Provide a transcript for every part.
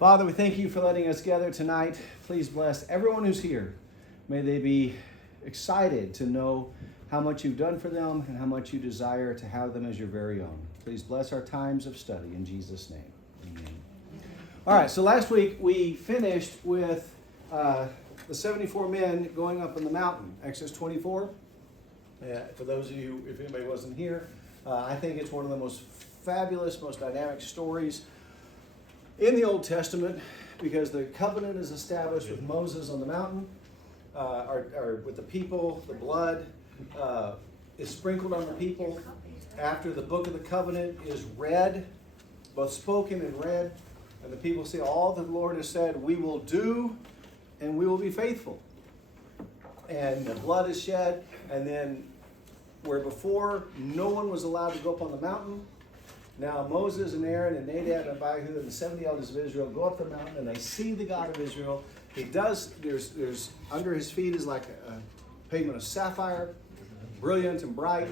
Father, we thank you for letting us gather tonight. Please bless everyone who's here. May they be excited to know how much you've done for them and how much you desire to have them as your very own. Please bless our times of study in Jesus' name. Amen. All right, so last week we finished with the 74 men going up on the mountain, Exodus 24. For those of you, if anybody wasn't here, I think it's one of the most fabulous, most dynamic stories in the Old Testament, because the covenant is established with Moses on the mountain, or with the people. The blood is sprinkled on the people. After the book of the covenant is read, both spoken and read, and the people see all that the Lord has said, we will do, and we will be faithful. And the blood is shed, and then where before no one was allowed to go up on the mountain, now Moses and Aaron and Nadab and Abihu and the 70 elders of Israel go up the mountain, and they see the God of Israel. He does, there's under his feet is like a pavement of sapphire, brilliant and bright.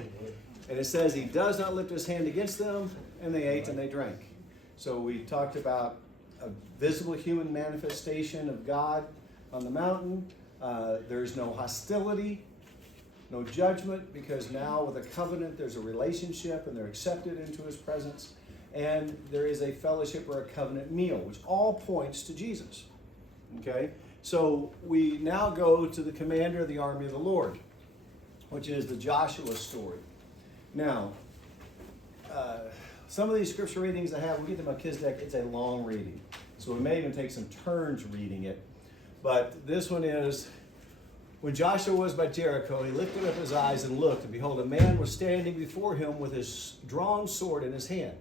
And it says he does not lift his hand against them, and they ate and they drank. So we talked about a visible human manifestation of God on the mountain. There's no hostility, no judgment, because now with a covenant there's a relationship and they're accepted into his presence. And there is a fellowship or a covenant meal, which all points to Jesus. Okay? So we now go to the commander of the army of the Lord, which is the Joshua story. Now, some of these scripture readings I have, we'll get to Melchizedek, it's a long reading. So we may even take some turns reading it. But this one is, when Joshua was by Jericho, he lifted up his eyes and looked, and behold, a man was standing before him with his drawn sword in his hand.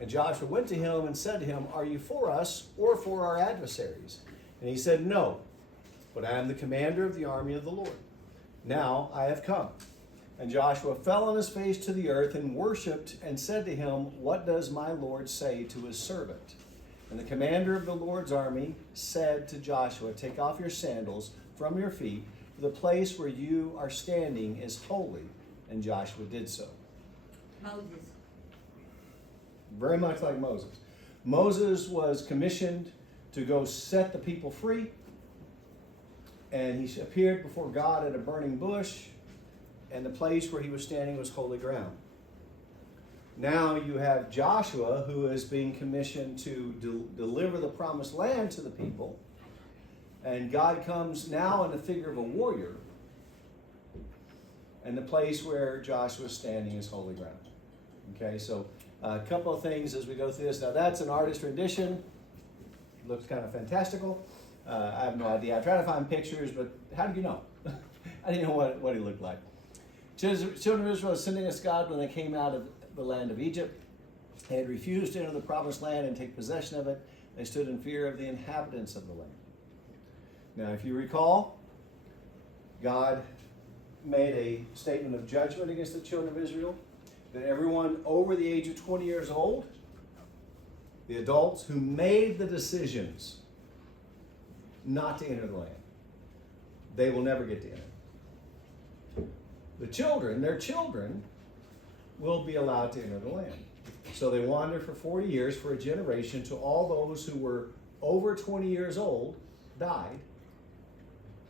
And Joshua went to him and said to him, are you for us or for our adversaries? And he said, no, but I am the commander of the army of the Lord. Now I have come. And Joshua fell on his face to the earth and worshipped and said to him, what does my Lord say to his servant? And the commander of the Lord's army said to Joshua, take off your sandals from your feet, for the place where you are standing is holy. And Joshua did so. Moses. Very much like Moses. Moses was commissioned to go set the people free. And he appeared before God at a burning bush. And the place where he was standing was holy ground. Now you have Joshua, who is being commissioned to deliver the promised land to the people. And God comes now in the figure of a warrior. And the place where Joshua is standing is holy ground. Okay, so a couple of things as we go through this. Now that's an artist rendition. Looks kind of fantastical. I have no idea. I tried to find pictures, but how did you know? I didn't know what he looked like. Children of Israel ascending as God when they came out of the land of Egypt. They had refused to enter the promised land and take possession of it. They stood in fear of the inhabitants of the land. Now, if you recall, God made a statement of judgment against the children of Israel, that everyone over the age of 20 years old, the adults who made the decisions not to enter the land, they will never get to enter. The children, their children, will be allowed to enter the land. So they wandered for 40 years, for a generation, till all those who were over 20 years old died.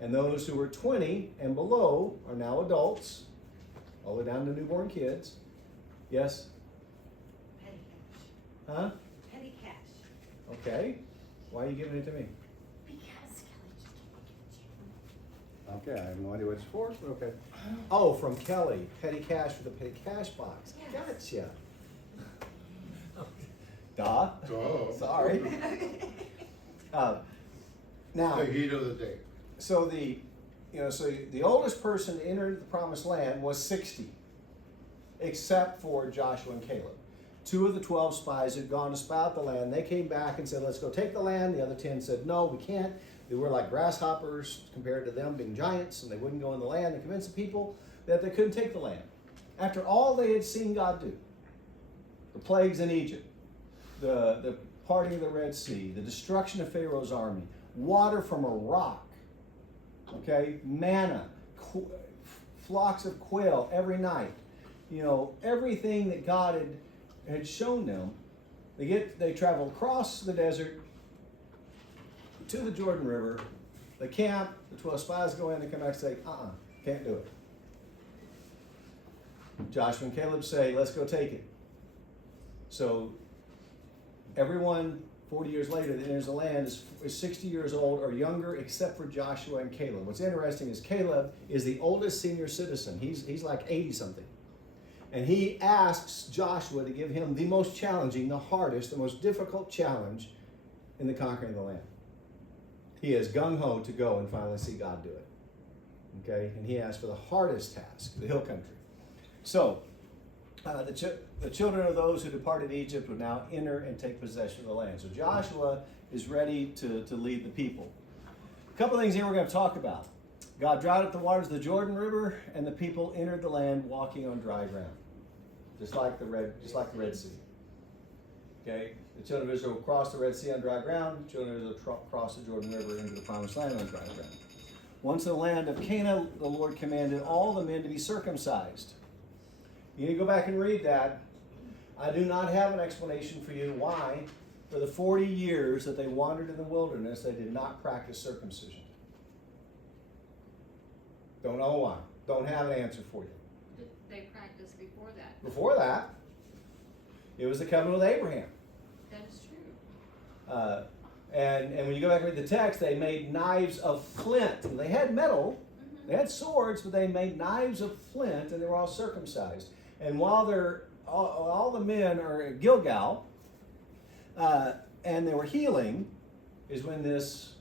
And those who were 20 and below are now adults, all the way down to newborn kids. Yes? Petty cash. Huh? Petty cash. Okay. Why are you giving it to me? Because Kelly just told me. Okay, I have no idea what it's for, but okay. Oh, from Kelly. Petty cash for the petty cash box. Yes. Gotcha. Duh. Oh. Sorry. Now, The heat of the day. so the oldest person to enter the promised land was 60, except for Joshua and Caleb. 2 of the 12 spies had gone to spy out the land. They came back and said, let's go take the land. The other 10 said, no, we can't. They were like grasshoppers compared to them being giants, and they wouldn't go in the land and convince the people that they couldn't take the land. After all they had seen God do, the plagues in Egypt, the parting of the Red Sea, the destruction of Pharaoh's army, water from a rock, okay, manna, flocks of quail every night, everything that God had shown them. They travel across the desert to the Jordan River. They camp, the 12 spies go in, they come back and say, can't do it. Joshua and Caleb say, let's go take it. So everyone 40 years later that enters the land is 60 years old or younger, except for Joshua and Caleb. What's interesting is Caleb is the oldest senior citizen. He's like 80 something. And he asks Joshua to give him the most challenging, the hardest, the most difficult challenge in the conquering of the land. He is gung-ho to go and finally see God do it. Okay? And he asks for the hardest task, the hill country. So, the children of those who departed Egypt would now enter and take possession of the land. So Joshua is ready to lead the people. A couple of things here we're going to talk about. God dried up the waters of the Jordan River, and the people entered the land walking on dry ground, just like the Red Sea. Okay, the children of Israel crossed the Red Sea on dry ground. The children of Israel crossed the Jordan River into the Promised Land on dry ground. Once in the land of Canaan, the Lord commanded all the men to be circumcised. You need to go back and read that. I do not have an explanation for you why, for the 40 years that they wandered in the wilderness, they did not practice circumcision. Don't know why. Don't have an answer for you. They practiced before that. Before that, it was the covenant with Abraham. That is true. And when you go back and read the text, they made knives of flint. They had metal, they had swords, but they made knives of flint, and they were all circumcised. And while all the men are at Gilgal, and they were healing, is when this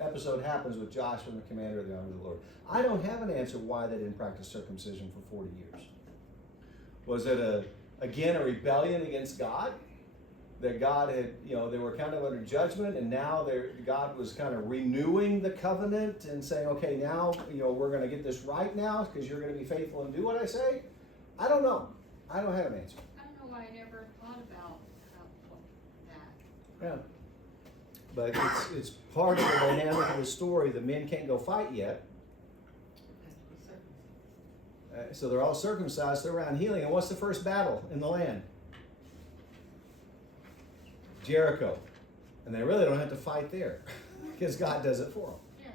episode happens with Joshua and the commander of the army of the Lord. I don't have an answer why they didn't practice circumcision for 40 years. Was it again a rebellion against God? That God had, they were kind of under judgment, and now God was kind of renewing the covenant and saying, okay, now, we're going to get this right now because you're going to be faithful and do what I say? I don't know. I don't have an answer. I don't know why I never thought about that. Yeah. But it's part of the dynamic of the story. The men can't go fight yet. So they're all circumcised. They're around healing. And what's the first battle in the land? Jericho. And they really don't have to fight there because God does it for them.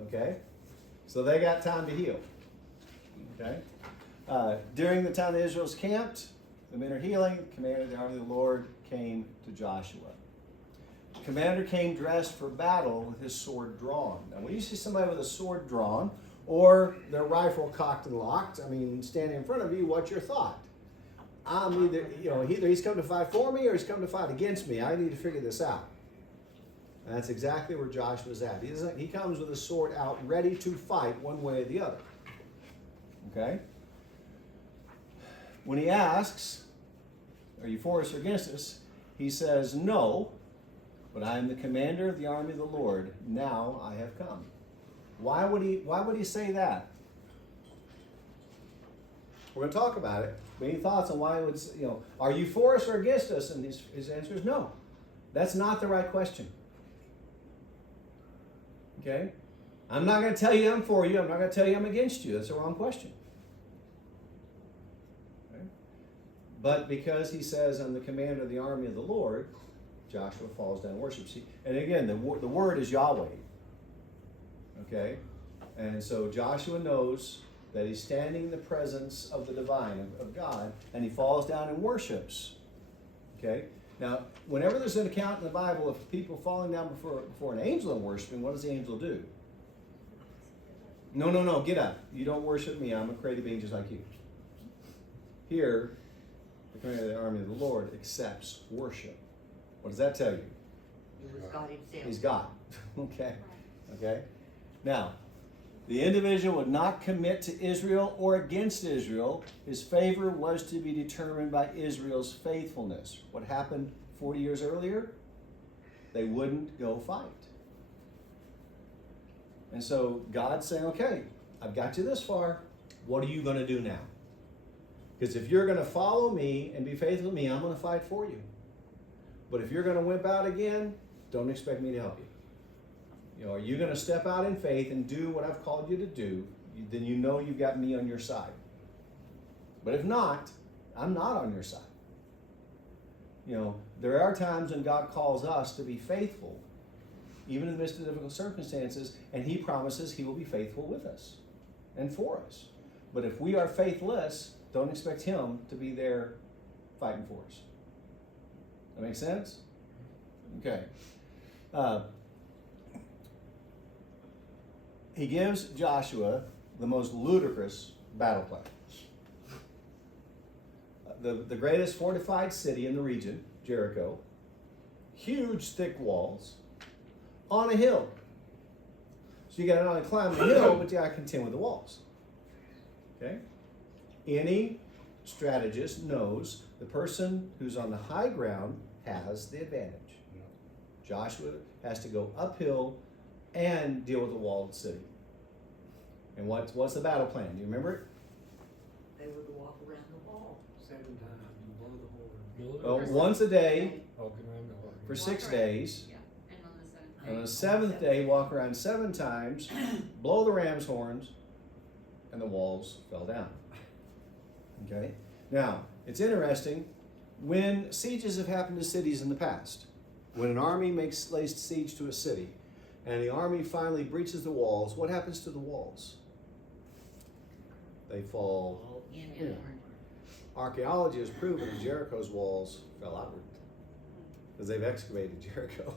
Yeah. Okay? So they got time to heal. Okay? During the time that Israel's camped, the men are healing. The commander of the army of the Lord came to Joshua. The commander came dressed for battle with his sword drawn. Now, when you see somebody with a sword drawn or their rifle cocked and locked, standing in front of you, what's your thought? I'm either he's come to fight for me or he's come to fight against me. I need to figure this out. And that's exactly where Joshua's at. He comes with a sword out, ready to fight one way or the other. Okay? When he asks, are you for us or against us? He says, no, but I am the commander of the army of the Lord. Now I have come. Why would he say that? We're going to talk about it. Any thoughts on why it would, are you for us or against us? And his answer is no. That's not the right question. Okay? I'm not going to tell you I'm for you. I'm not going to tell you I'm against you. That's the wrong question. Okay? But because he says, I'm the commander of the army of the Lord, Joshua falls down and worships. And again, the word is Yahweh. Okay? And so Joshua knows that he's standing in the presence of the divine, of God, and he falls down and worships. Okay? Now, whenever there's an account in the Bible of people falling down before an angel and worshiping, what does the angel do? No, get up. You don't worship me. I'm a created being just like you. Here, the commander of the army of the Lord accepts worship. What does that tell you? He was God himself. He's God. Okay? Now, the individual would not commit to Israel or against Israel. His favor was to be determined by Israel's faithfulness. What happened 40 years earlier? They wouldn't go fight. And so God's saying, okay, I've got you this far. What are you going to do now? Because if you're going to follow me and be faithful to me, I'm going to fight for you. But if you're going to wimp out again, don't expect me to help you. Are you going to step out in faith and do what I've called you to do? Then you know you've got me on your side. But if not, I'm not on your side. There are times when God calls us to be faithful even in the midst of difficult circumstances, and he promises he will be faithful with us and for us. But if we are faithless, don't expect him to be there fighting for us. That make sense? Okay. He gives Joshua the most ludicrous battle plan. The greatest fortified city in the region, Jericho, huge thick walls on a hill. So you got to not only climb the hill, but you got to contend with the walls. Okay? Any strategist knows the person who's on the high ground has the advantage. Joshua has to go uphill and deal with the walled city. And what's the battle plan? Do you remember it? They would walk around the wall. 7 times and blow the horn. Well, once a day Walking around the horn. for Walk 6 around. days. Yeah, and on the seventh On day. the seventh day, walk around 7 times, blow the ram's horns, and the walls fell down. Okay? Now, it's interesting, when sieges have happened to cities in the past, when an army lays siege to a city, and the army finally breaches the walls, what happens to the walls? They fall In in. Archaeology has proven that Jericho's walls fell outward because they've excavated Jericho.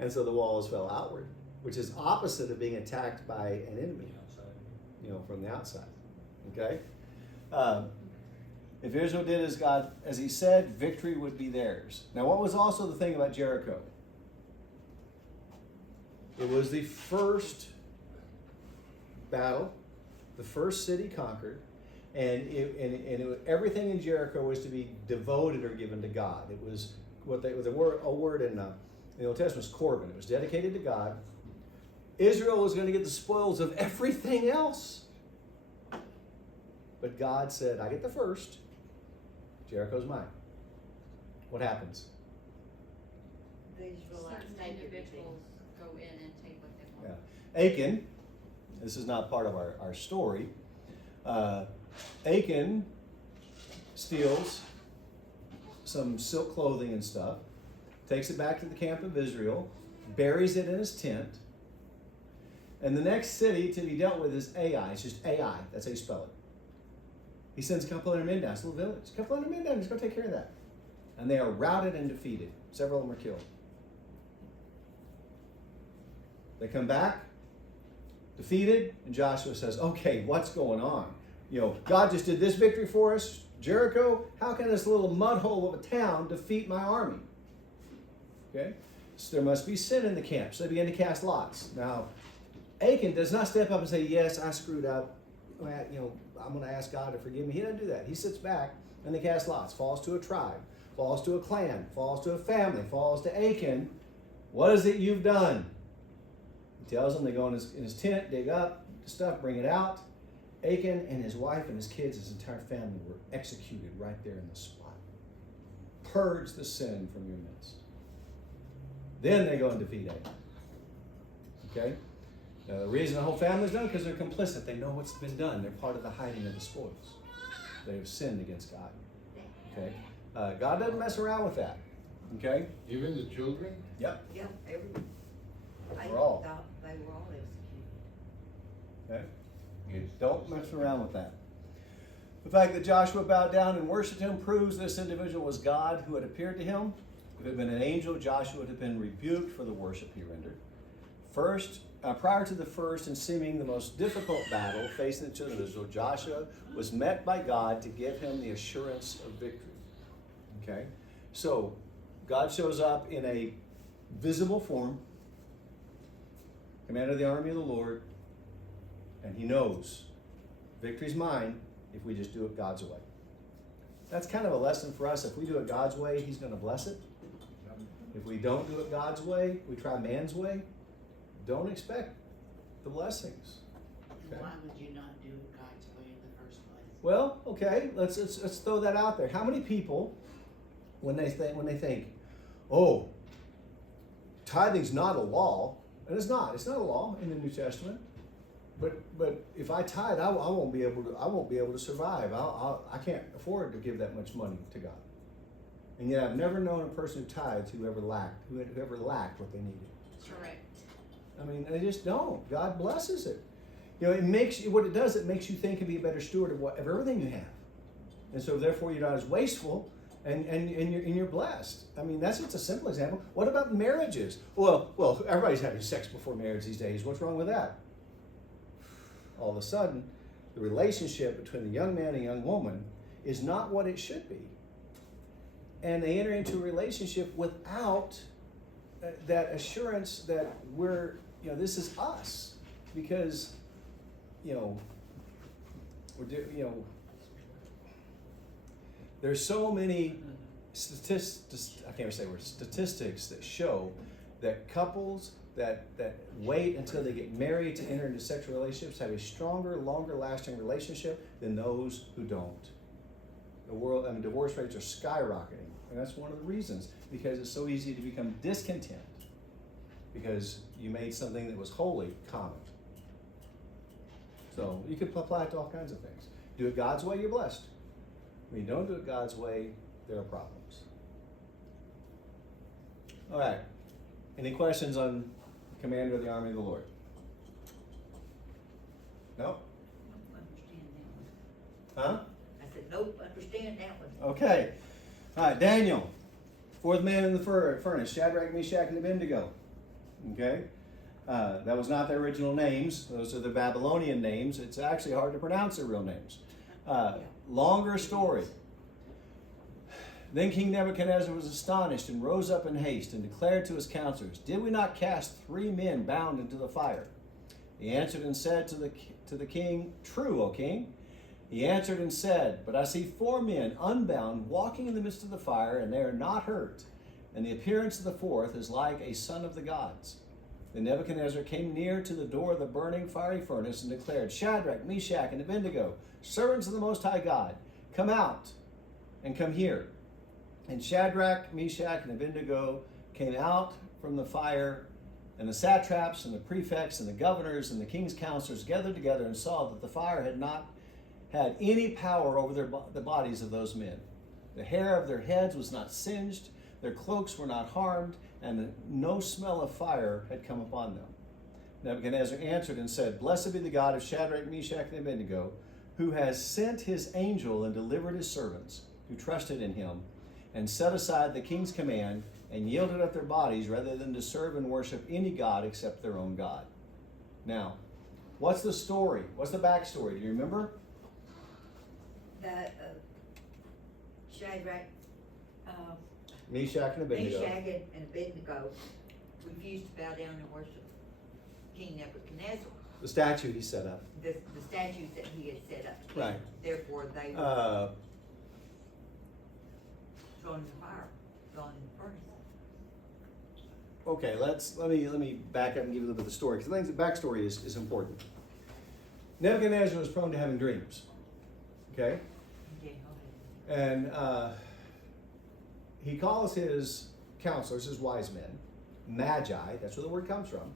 And so the walls fell outward, which is opposite of being attacked by an enemy, from the outside. Okay? If Israel did as he said, victory would be theirs. Now, what was also the thing about Jericho? It was the first battle, the first city conquered, and everything in Jericho was to be devoted or given to God. It was a word in the Old Testament was Corban. It was dedicated to God. Israel was going to get the spoils of everything else. But God said, I get the first. Jericho's mine. What happens? The Israelites Certain take everything. individuals go in and take what they want. Achan, this is not part of our story. Achan steals some silk clothing and stuff, takes it back to the camp of Israel, buries it in his tent, and the next city to be dealt with is Ai. It's just Ai. That's how you spell it. He sends a couple hundred men down. It's a little village. A couple hundred men down. He's going to take care of that. And they are routed and defeated. Several of them are killed. They come back, defeated, and Joshua says, okay, what's going on? God just did this victory for us, Jericho. How can this little mud hole of a town defeat my army? Okay? So there must be sin in the camp. So they begin to cast lots. Now, Achan does not step up and say, yes, I screwed up. I'm going to ask God to forgive me. He doesn't do that. He sits back and they cast lots. Falls to a tribe, falls to a clan, falls to a family, falls to Achan. What is it you've done? He tells them. They go in his tent, dig up the stuff, bring it out. Achan and his wife and his kids, his entire family were executed right there in the spot. Purge the sin from your midst. Then they go and defeat Achan. Okay? Now, the reason the whole family's done because they're complicit. They know what's been done. They're part of the hiding of the spoils. They have sinned against God. Okay? God doesn't mess around with that. Okay? Even the children? Yep. Yeah, everyone. I For all. thought they were all executed. Okay? You don't mess around with that. The fact that Joshua bowed down and worshiped him proves this individual was God who had appeared to him. If it had been an angel, Joshua would have been rebuked for the worship he rendered. Prior to the first and seeming the most difficult battle facing the children of Israel, Joshua was met by God to give him the assurance of victory. Okay? So, God shows up in a visible form, commander of the army of the Lord, and he knows victory's mine if we just do it God's way. That's kind of a lesson for us. If we do it God's way, he's going to bless it. If we don't do it God's way, we try man's way, don't expect the blessings. Okay? Why would you not do it God's way in the first place? Well, okay, let's throw that out there. How many people, when they think, oh, tithing's not a law, and it's not a law in the New Testament. But if I tithe, I won't be able to survive. I can't afford to give that much money to God. And yet I've never known a person who tithed who ever lacked what they needed. Correct. I mean, they just don't. God blesses it. You know, it makes you, what it does, it makes you think and be a better steward of everything you have. And so therefore you're not as wasteful and you're blessed. I mean, that's just a simple example. What about marriages? Well, everybody's having sex before marriage these days. What's wrong with that? All of a sudden, the relationship between the young man and young woman is not what it should be. And they enter into a relationship without that assurance that we're, you know, this is us. Because, you know, there's so many statistics that show that couples that wait until they get married to enter into sexual relationships have a stronger, longer lasting relationship than those who don't. Divorce rates are skyrocketing. And that's one of the reasons, because it's so easy to become discontent because you made something that was holy common. So you could apply it to all kinds of things. Do it God's way, you're blessed. When you don't do it God's way, there are problems. All right. Any questions on Commander of the Army of the Lord? No? Understand that one. Huh? I said, nope, understand that one. Okay. All right, Daniel. Fourth man in the furnace, Shadrach, Meshach, and Abednego. Okay? That was not their original names. Those are the Babylonian names. It's actually hard to pronounce their real names. Longer story. Then King Nebuchadnezzar was astonished and rose up in haste and declared to his counselors, "Did we not cast 3 men bound into the fire?" He answered and said to the king, "True, O king." He answered and said, "But I see 4 men unbound walking in the midst of the fire, and they are not hurt. And the appearance of the 4th is like a son of the gods." Then Nebuchadnezzar came near to the door of the burning fiery furnace and declared, "Shadrach, Meshach, and Abednego, servants of the Most High God, come out and come here." And Shadrach, Meshach, and Abednego came out from the fire, and the satraps and the prefects and the governors and the king's counselors gathered together and saw that the fire had not had any power over the bodies of those men. The hair of their heads was not singed, their cloaks were not harmed, and no smell of fire had come upon them. Nebuchadnezzar answered and said, "Blessed be the God of Shadrach, Meshach, and Abednego, who has sent his angel and delivered his servants, who trusted in him, and set aside the king's command, and yielded up their bodies rather than to serve and worship any god except their own God." Now, what's the story? What's the backstory? Do you remember? That Shadrach, Meshach and Abednego. Meshach and Abednego refused to bow down and worship King Nebuchadnezzar, The statue he set up. the statues that he had set up. Right. Therefore, they were thrown in the fire, thrown in the furnace. Okay, let me back up and give you a little bit of the story, because I think the backstory is important. Nebuchadnezzar was prone to having dreams. Okay? Okay, go ahead. And he calls his counselors, his wise men, magi, that's where the word comes from,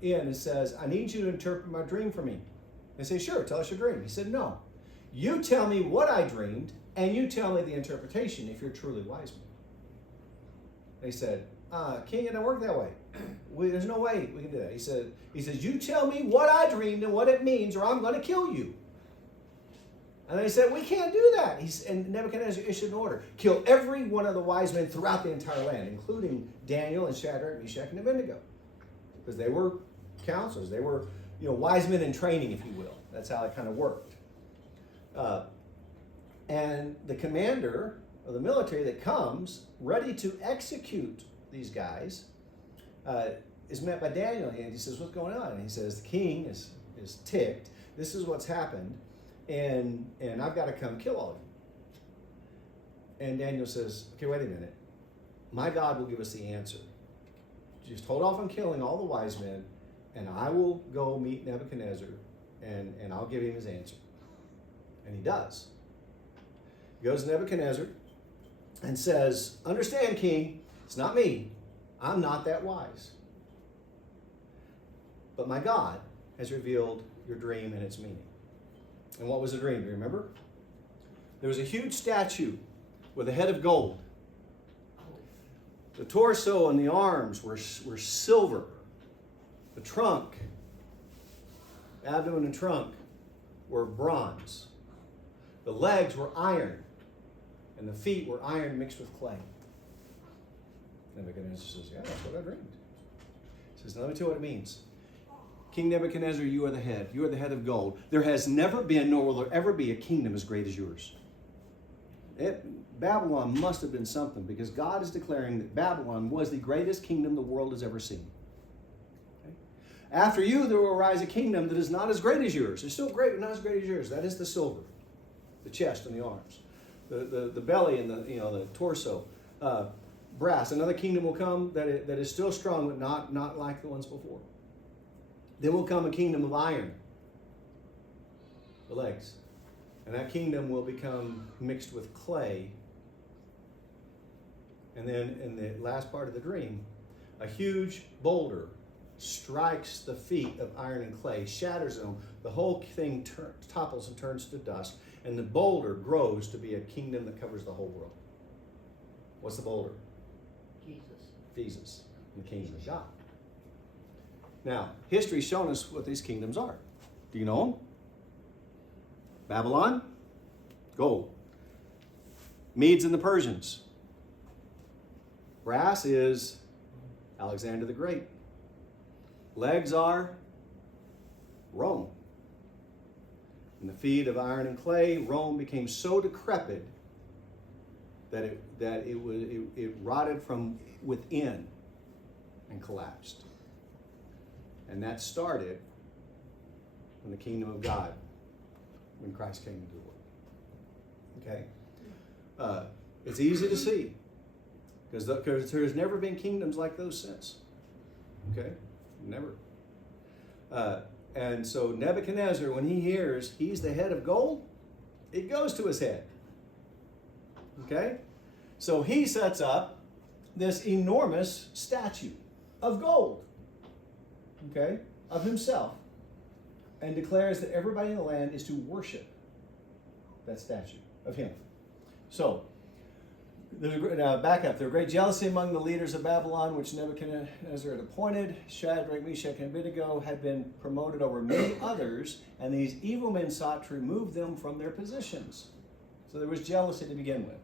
in and says, "I need you to interpret my dream for me." They say, "Sure, tell us your dream." He said, "No, you tell me what I dreamed, and you tell me the interpretation if you're truly wise men." They said, "King, it don't work that way. There's no way we can do that." He says, "You tell me what I dreamed and what it means, or I'm going to kill you." And they said, "We can't do that." And Nebuchadnezzar issued an order: kill every one of the wise men throughout the entire land, including Daniel and Shadrach, Meshach, and Abednego, because they were counselors. They were, wise men in training, if you will. That's how it kind of worked. And the commander of the military that comes ready to execute these guys is met by Daniel, and he says, "What's going on?" And he says, "The king is ticked. This is what's happened. And I've got to come kill all of you." And Daniel says, "Okay, wait a minute. My God will give us the answer. Just hold off on killing all the wise men, and I will go meet Nebuchadnezzar, and I'll give him his answer." And he does. He goes to Nebuchadnezzar and says, "Understand, king, it's not me. I'm not that wise. But my God has revealed your dream and its meaning." And what was the dream? Do you remember? There was a huge statue with a head of gold. The torso and the arms were silver. The trunk, abdomen and trunk, were bronze. The legs were iron, and the feet were iron mixed with clay. Nebuchadnezzar says, yeah, that's what I dreamed. He says, now let me tell you what it means. King Nebuchadnezzar, you are the head. You are the head of gold. There has never been, nor will there ever be, a kingdom as great as yours. Babylon must have been something, because God is declaring that Babylon was the greatest kingdom the world has ever seen. Okay? After you, there will arise a kingdom that is not as great as yours. It's still great, but not as great as yours. That is the silver, the chest and the arms, the belly and the torso. Brass. Another kingdom will come that is still strong, but not like the ones before. Then will come a kingdom of iron, the legs. And that kingdom will become mixed with clay. And then in the last part of the dream, a huge boulder strikes the feet of iron and clay, shatters them. The whole thing topples and turns to dust. And the boulder grows to be a kingdom that covers the whole world. What's the boulder? Jesus, the kingdom of God. Now, history's shown us what these kingdoms are. Do you know them? Babylon, gold. Medes and the Persians. Brass is Alexander the Great. Legs are Rome. And the feet of iron and clay, Rome became so decrepit that it rotted from within and collapsed. And that started when the kingdom of God, when Christ came into the world. Okay? It's easy to see, because there's never been kingdoms like those since. Okay? Never. And so Nebuchadnezzar, when he hears he's the head of gold, it goes to his head. Okay? So he sets up this enormous statue of gold, okay, of himself, and declares that everybody in the land is to worship that statue of him. So, back up. There was great jealousy among the leaders of Babylon, which Nebuchadnezzar had appointed. Shadrach, Meshach, and Abednego had been promoted over many others, and these evil men sought to remove them from their positions. So there was jealousy to begin with.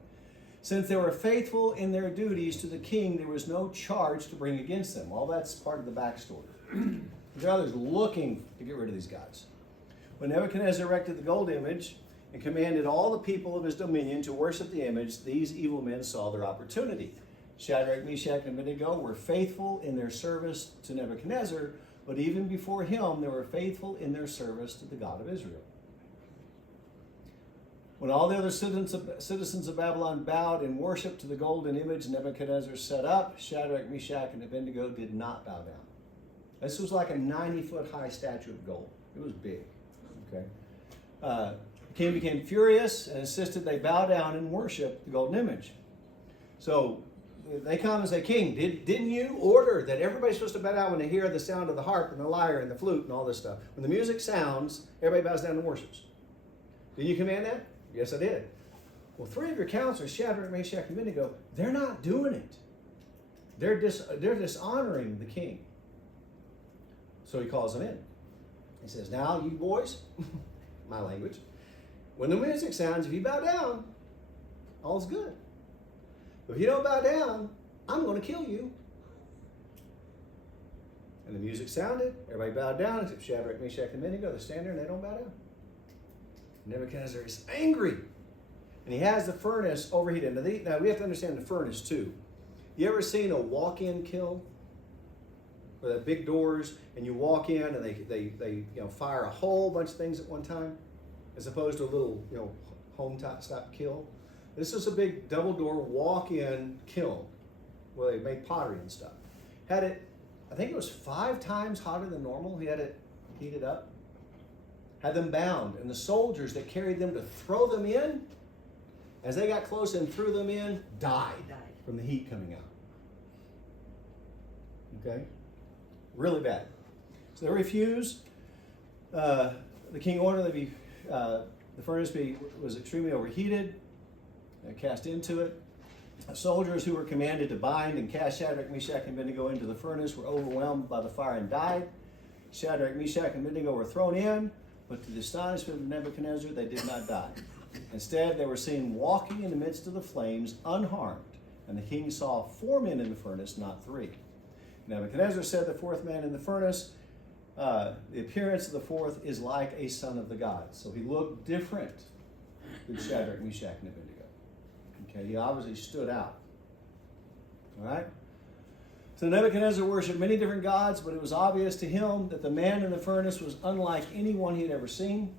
Since they were faithful in their duties to the king, there was no charge to bring against them. Well, that's part of the backstory. There are others looking to get rid of these guys. When Nebuchadnezzar erected the gold image and commanded all the people of his dominion to worship the image, these evil men saw their opportunity. Shadrach, Meshach, and Abednego were faithful in their service to Nebuchadnezzar, but even before him, they were faithful in their service to the God of Israel. When all the other citizens of Babylon bowed in worship to the golden image Nebuchadnezzar set up, Shadrach, Meshach, and Abednego did not bow down. This was like a 90-foot high statue of gold. It was big. Okay. The king became furious and insisted they bow down and worship the golden image. So they come and say, King, didn't you order that everybody's supposed to bow down when they hear the sound of the harp and the lyre and the flute and all this stuff? When the music sounds, everybody bows down and worships. Did you command that? Yes, I did. Well, 3 of your counselors, Shadrach, Meshach, and Abednego, they're not doing it. They're dishonoring the king. So he calls them in. He says, now, you boys, my language, when the music sounds, if you bow down, all's good. But if you don't bow down, I'm going to kill you. And the music sounded. Everybody bowed down except Shadrach, Meshach, and Abednego. They stand there and they don't bow down. Nebuchadnezzar is angry. And he has the furnace overheated. Now we have to understand the furnace too. You ever seen a walk-in kiln? Where they have big doors and you walk in and they fire a whole bunch of things at one time, as opposed to a little home stop kiln. This is a big double door walk-in kiln where they made pottery and stuff. Had it, I think it was 5 times hotter than normal. He had it heated up. Had them bound, and the soldiers that carried them to throw them in, as they got close and threw them in, died from the heat coming out. Okay? Really bad. So they refused. The king ordered that the furnace was extremely overheated. They cast into it. Soldiers who were commanded to bind and cast Shadrach, Meshach, and Abednego into the furnace were overwhelmed by the fire and died. Shadrach, Meshach, and Abednego were thrown in, but to the astonishment of Nebuchadnezzar, they did not die. Instead, they were seen walking in the midst of the flames, unharmed. And the king saw 4 men in the furnace, not 3. Nebuchadnezzar said, the 4th man in the furnace, the appearance of the 4th is like a son of the gods. So he looked different than Shadrach, Meshach, and Abednego. Okay, he obviously stood out. All right? So Nebuchadnezzar worshipped many different gods, but it was obvious to him that the man in the furnace was unlike anyone he'd ever seen.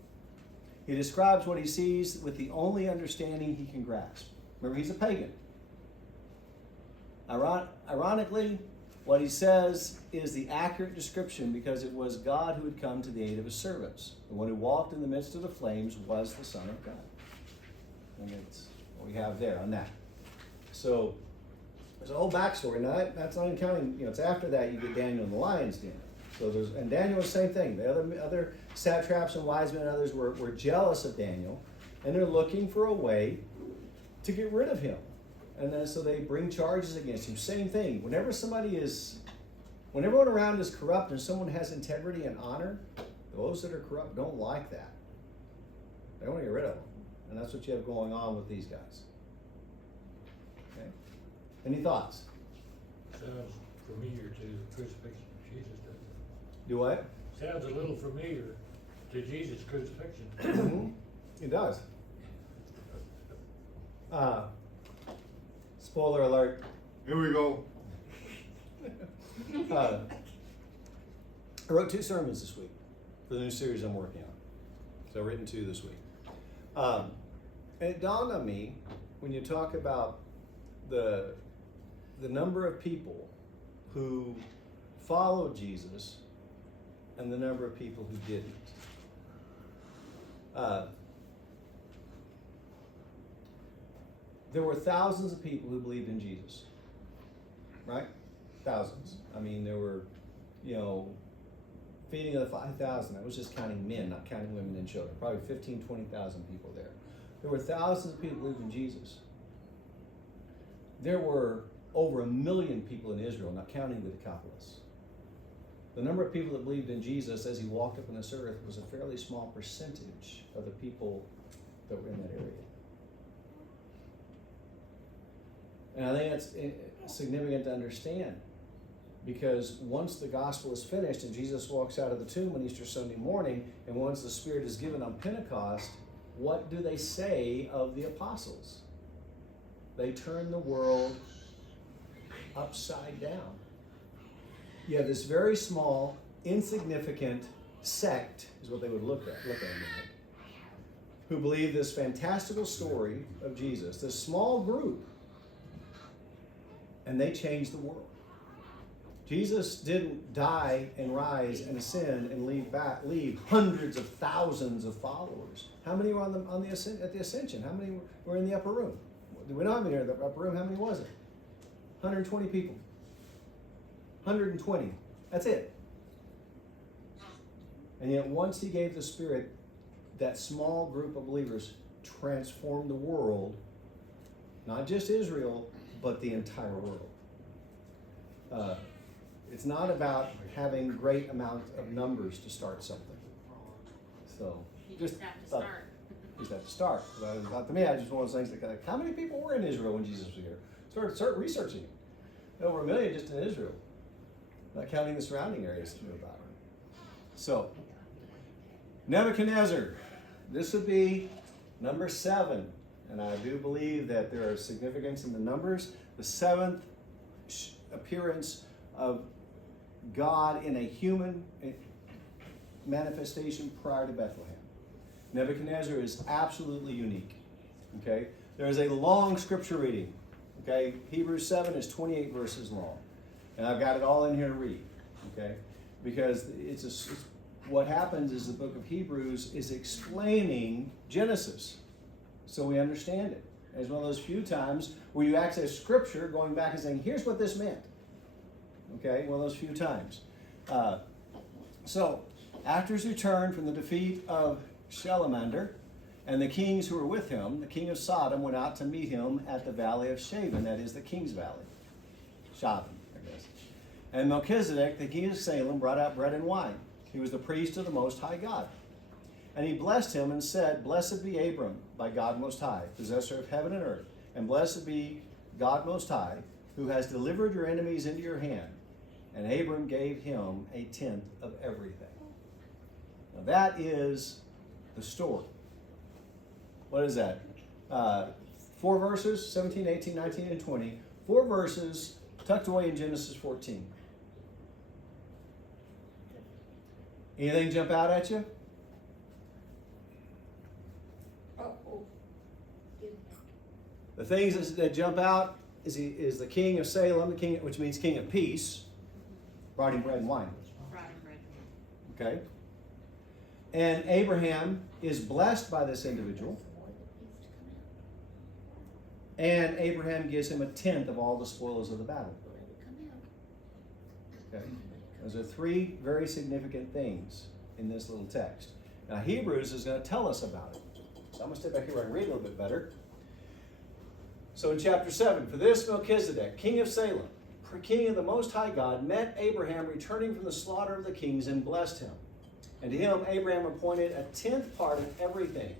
He describes what he sees with the only understanding he can grasp. Remember, he's a pagan. Ironically, what he says is the accurate description because it was God who had come to the aid of his servants. The one who walked in the midst of the flames was the Son of God. And that's what we have there on that. So there's a whole backstory. Now that's not even counting, it's after that you get Daniel in the lion's den. So and Daniel was the same thing. The other satraps and wise men and others were jealous of Daniel, and they're looking for a way to get rid of him. And then so they bring charges against him. Same thing. When everyone around is corrupt and someone has integrity and honor, those that are corrupt don't like that. They want to get rid of them. And that's what you have going on with these guys. Okay? Any thoughts? Sounds familiar to the crucifixion of Jesus, doesn't it? Do what? Sounds a little familiar to Jesus' crucifixion. It does. Spoiler alert. Here we go. I wrote 2 sermons this week for the new series I'm working on. So I've written 2 this week. And it dawned on me when you talk about the number of people who followed Jesus and the number of people who didn't. There were thousands of people who believed in Jesus, right? Thousands. I mean, there were, feeding of the 5,000. I was just counting men, not counting women and children. Probably 15,000, 20,000 people there. There were thousands of people who believed in Jesus. There were over 1 million people in Israel, not counting the Decapolis. The number of people that believed in Jesus as he walked up on this earth was a fairly small percentage of the people that were in that area. And I think that's significant to understand because once the gospel is finished and Jesus walks out of the tomb on Easter Sunday morning, and once the Spirit is given on Pentecost, what do they say of the apostles? They turn the world upside down. You have this very small, insignificant sect, is what they would look at who believe this fantastical story of Jesus, this small group, and they changed the world. Jesus didn't die and rise and ascend and leave hundreds of thousands of followers. How many were at the ascension? How many were in the upper room? We don't have any in the upper room. How many was it? 120 people. 120. That's it. And yet once he gave the Spirit, that small group of believers transformed the world, not just Israel, but the entire world. It's not about having great amount of numbers to start something. So You just have to start. You just have to start. Not to me, I just one of those things like, how many people were in Israel when Jesus was here? Start researching it. Over 1 million just in Israel, not counting the surrounding areas to know about it. So, Nebuchadnezzar, this would be number 7. And I do believe that there is significance in the numbers. The 7th appearance of God in a human manifestation prior to Bethlehem. Nebuchadnezzar is absolutely unique. Okay? There is a long scripture reading. Okay? Hebrews 7 is 28 verses long. And I've got it all in here to read. Okay? Because what happens is the book of Hebrews is explaining Genesis. So we understand it. It's one of those few times where you access scripture going back and saying, here's what this meant. Okay, one of those few times. So, after his return from the defeat of Shalmander, And the kings who were with him, the king of Sodom, went out to meet him at the valley of Shaven, that is the king's valley. Shaven, I guess. And Melchizedek, the king of Salem, brought out bread and wine. He was the priest of the Most High God. And he blessed him and said, Blessed be Abram by God Most High, possessor of heaven and earth. And blessed be God Most High, who has delivered your enemies into your hand. And Abram gave him a tenth of everything. Now that is the story. What is that? 4 verses, 17, 18, 19, and 20. 4 verses tucked away in Genesis 14. Anything jump out at you? The things that jump out is the king of Salem, the king, which means king of peace, brought him bread and wine. Brought him bread and wine. Okay? And Abraham is blessed by this individual. And Abraham gives him a tenth of all the spoils of the battle. Okay? Those are 3 very significant things in this little text. Now Hebrews is going to tell us about it. So I'm going to step back here where I can read a little bit better. So in chapter 7, for this Melchizedek, king of Salem, king of the Most High God, met Abraham returning from the slaughter of the kings and blessed him. And to him Abraham appointed a tenth part of everything.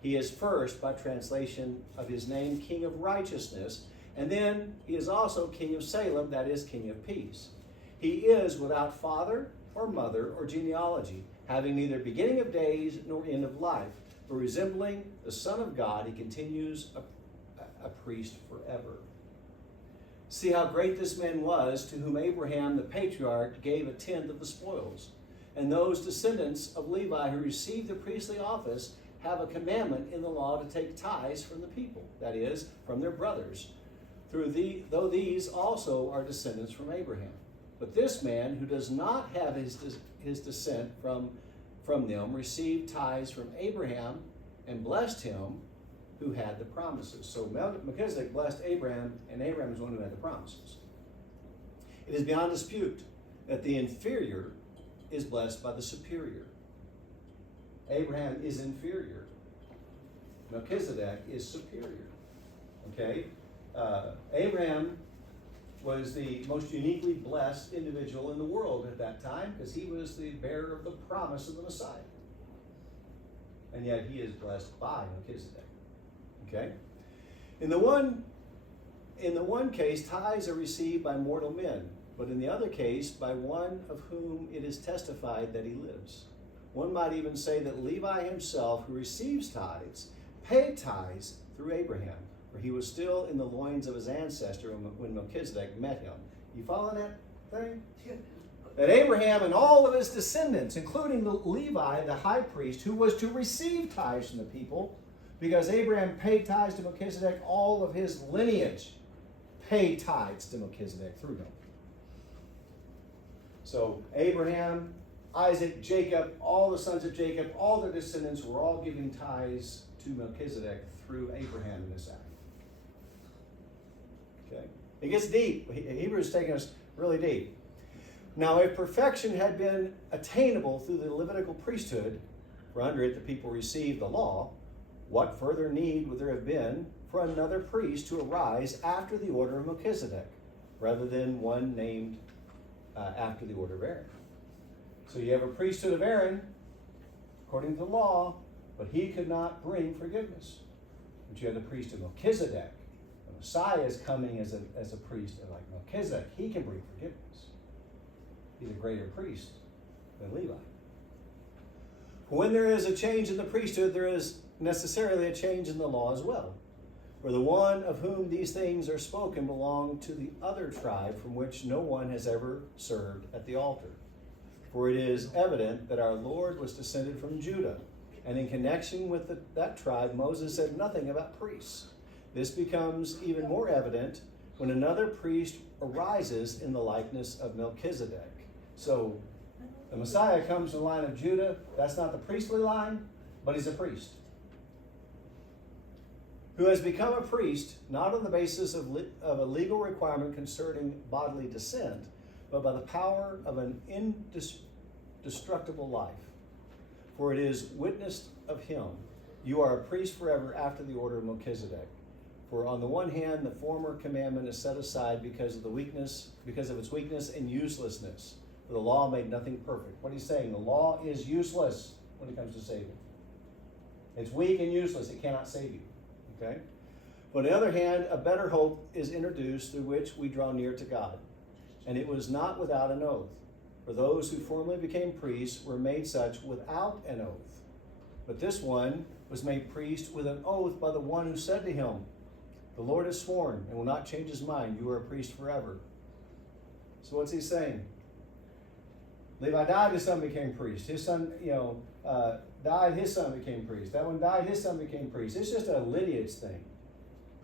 He is first, by translation of his name, king of righteousness, and then he is also king of Salem, that is, king of peace. He is without father or mother or genealogy, having neither beginning of days nor end of life, but resembling the Son of God, he continues a priest forever. See how great this man was, to whom Abraham the patriarch gave a tenth of the spoils. And those descendants of Levi who received the priestly office have a commandment in the law to take tithes from the people, that is, from their brothers, though these also are descendants from Abraham. But this man, who does not have his descent from them, received tithes from Abraham and blessed him who had the promises. So Melchizedek blessed Abraham, and Abraham is the one who had the promises. It is beyond dispute that the inferior is blessed by the superior. Abraham is inferior. Melchizedek is superior. Okay? Abraham was the most uniquely blessed individual in the world at that time because he was the bearer of the promise of the Messiah. And yet he is blessed by Melchizedek. Okay? In the one case, tithes are received by mortal men, but in the other case, by one of whom it is testified that he lives. One might even say that Levi himself, who receives tithes, paid tithes through Abraham, for he was still in the loins of his ancestor when Melchizedek met him. You following that thing? That Abraham and all of his descendants, including Levi, the high priest, who was to receive tithes from the people, because Abraham paid tithes to Melchizedek, all of his lineage paid tithes to Melchizedek through him. So Abraham, Isaac, Jacob, all the sons of Jacob, all their descendants were all giving tithes to Melchizedek through Abraham in this act. Okay? It gets deep. Hebrews is taking us really deep. Now, if perfection had been attainable through the Levitical priesthood, for under it the people received the law, what further need would there have been for another priest to arise after the order of Melchizedek, rather than one named after the order of Aaron? So you have a priesthood of Aaron, according to the law, but he could not bring forgiveness. But you have the priest of Melchizedek. The Messiah is coming as a priest like Melchizedek. He can bring forgiveness. He's a greater priest than Levi. When there is a change in the priesthood, there is necessarily a change in the law as well. For the one of whom these things are spoken belonged to the other tribe from which no one has ever served at the altar. For it is evident that our Lord was descended from Judah, and in connection with that tribe, Moses said nothing about priests. This becomes even more evident when another priest arises in the likeness of Melchizedek. So the Messiah comes from the line of Judah. That's not the priestly line, but he's a priest, who has become a priest not on the basis of a legal requirement concerning bodily descent, but by the power of an indestructible life. For it is witnessed of him You are a priest forever after the order of Melchizedek. For on the one hand, the former commandment is set aside because of its weakness and uselessness. For the law made nothing perfect. What he's saying, the law is useless when it comes to saving. It's weak and useless. It cannot save you. Okay? But on the other hand, a better hope is introduced through which we draw near to God. And it was not without an oath. For those who formerly became priests were made such without an oath. But this one was made priest with an oath by the one who said to him, the Lord has sworn and will not change his mind. You are a priest forever. So what's he saying? Levi died, his son became priest. His son, died, his son became priest. That one died, his son became priest. It's just a lineage thing.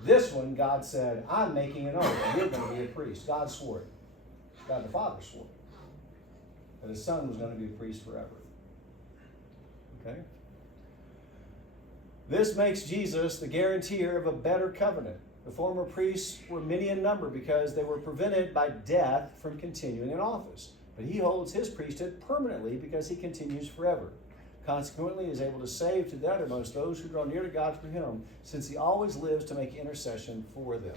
This one, God said, I'm making an oath. You're going to be a priest. God swore it. God the Father swore it. That his son was going to be a priest forever. Okay? This makes Jesus the guarantor of a better covenant. The former priests were many in number because they were prevented by death from continuing in office. But he holds his priesthood permanently because he continues forever. Consequently, he is able to save to the uttermost those who draw near to God through him, since he always lives to make intercession for them.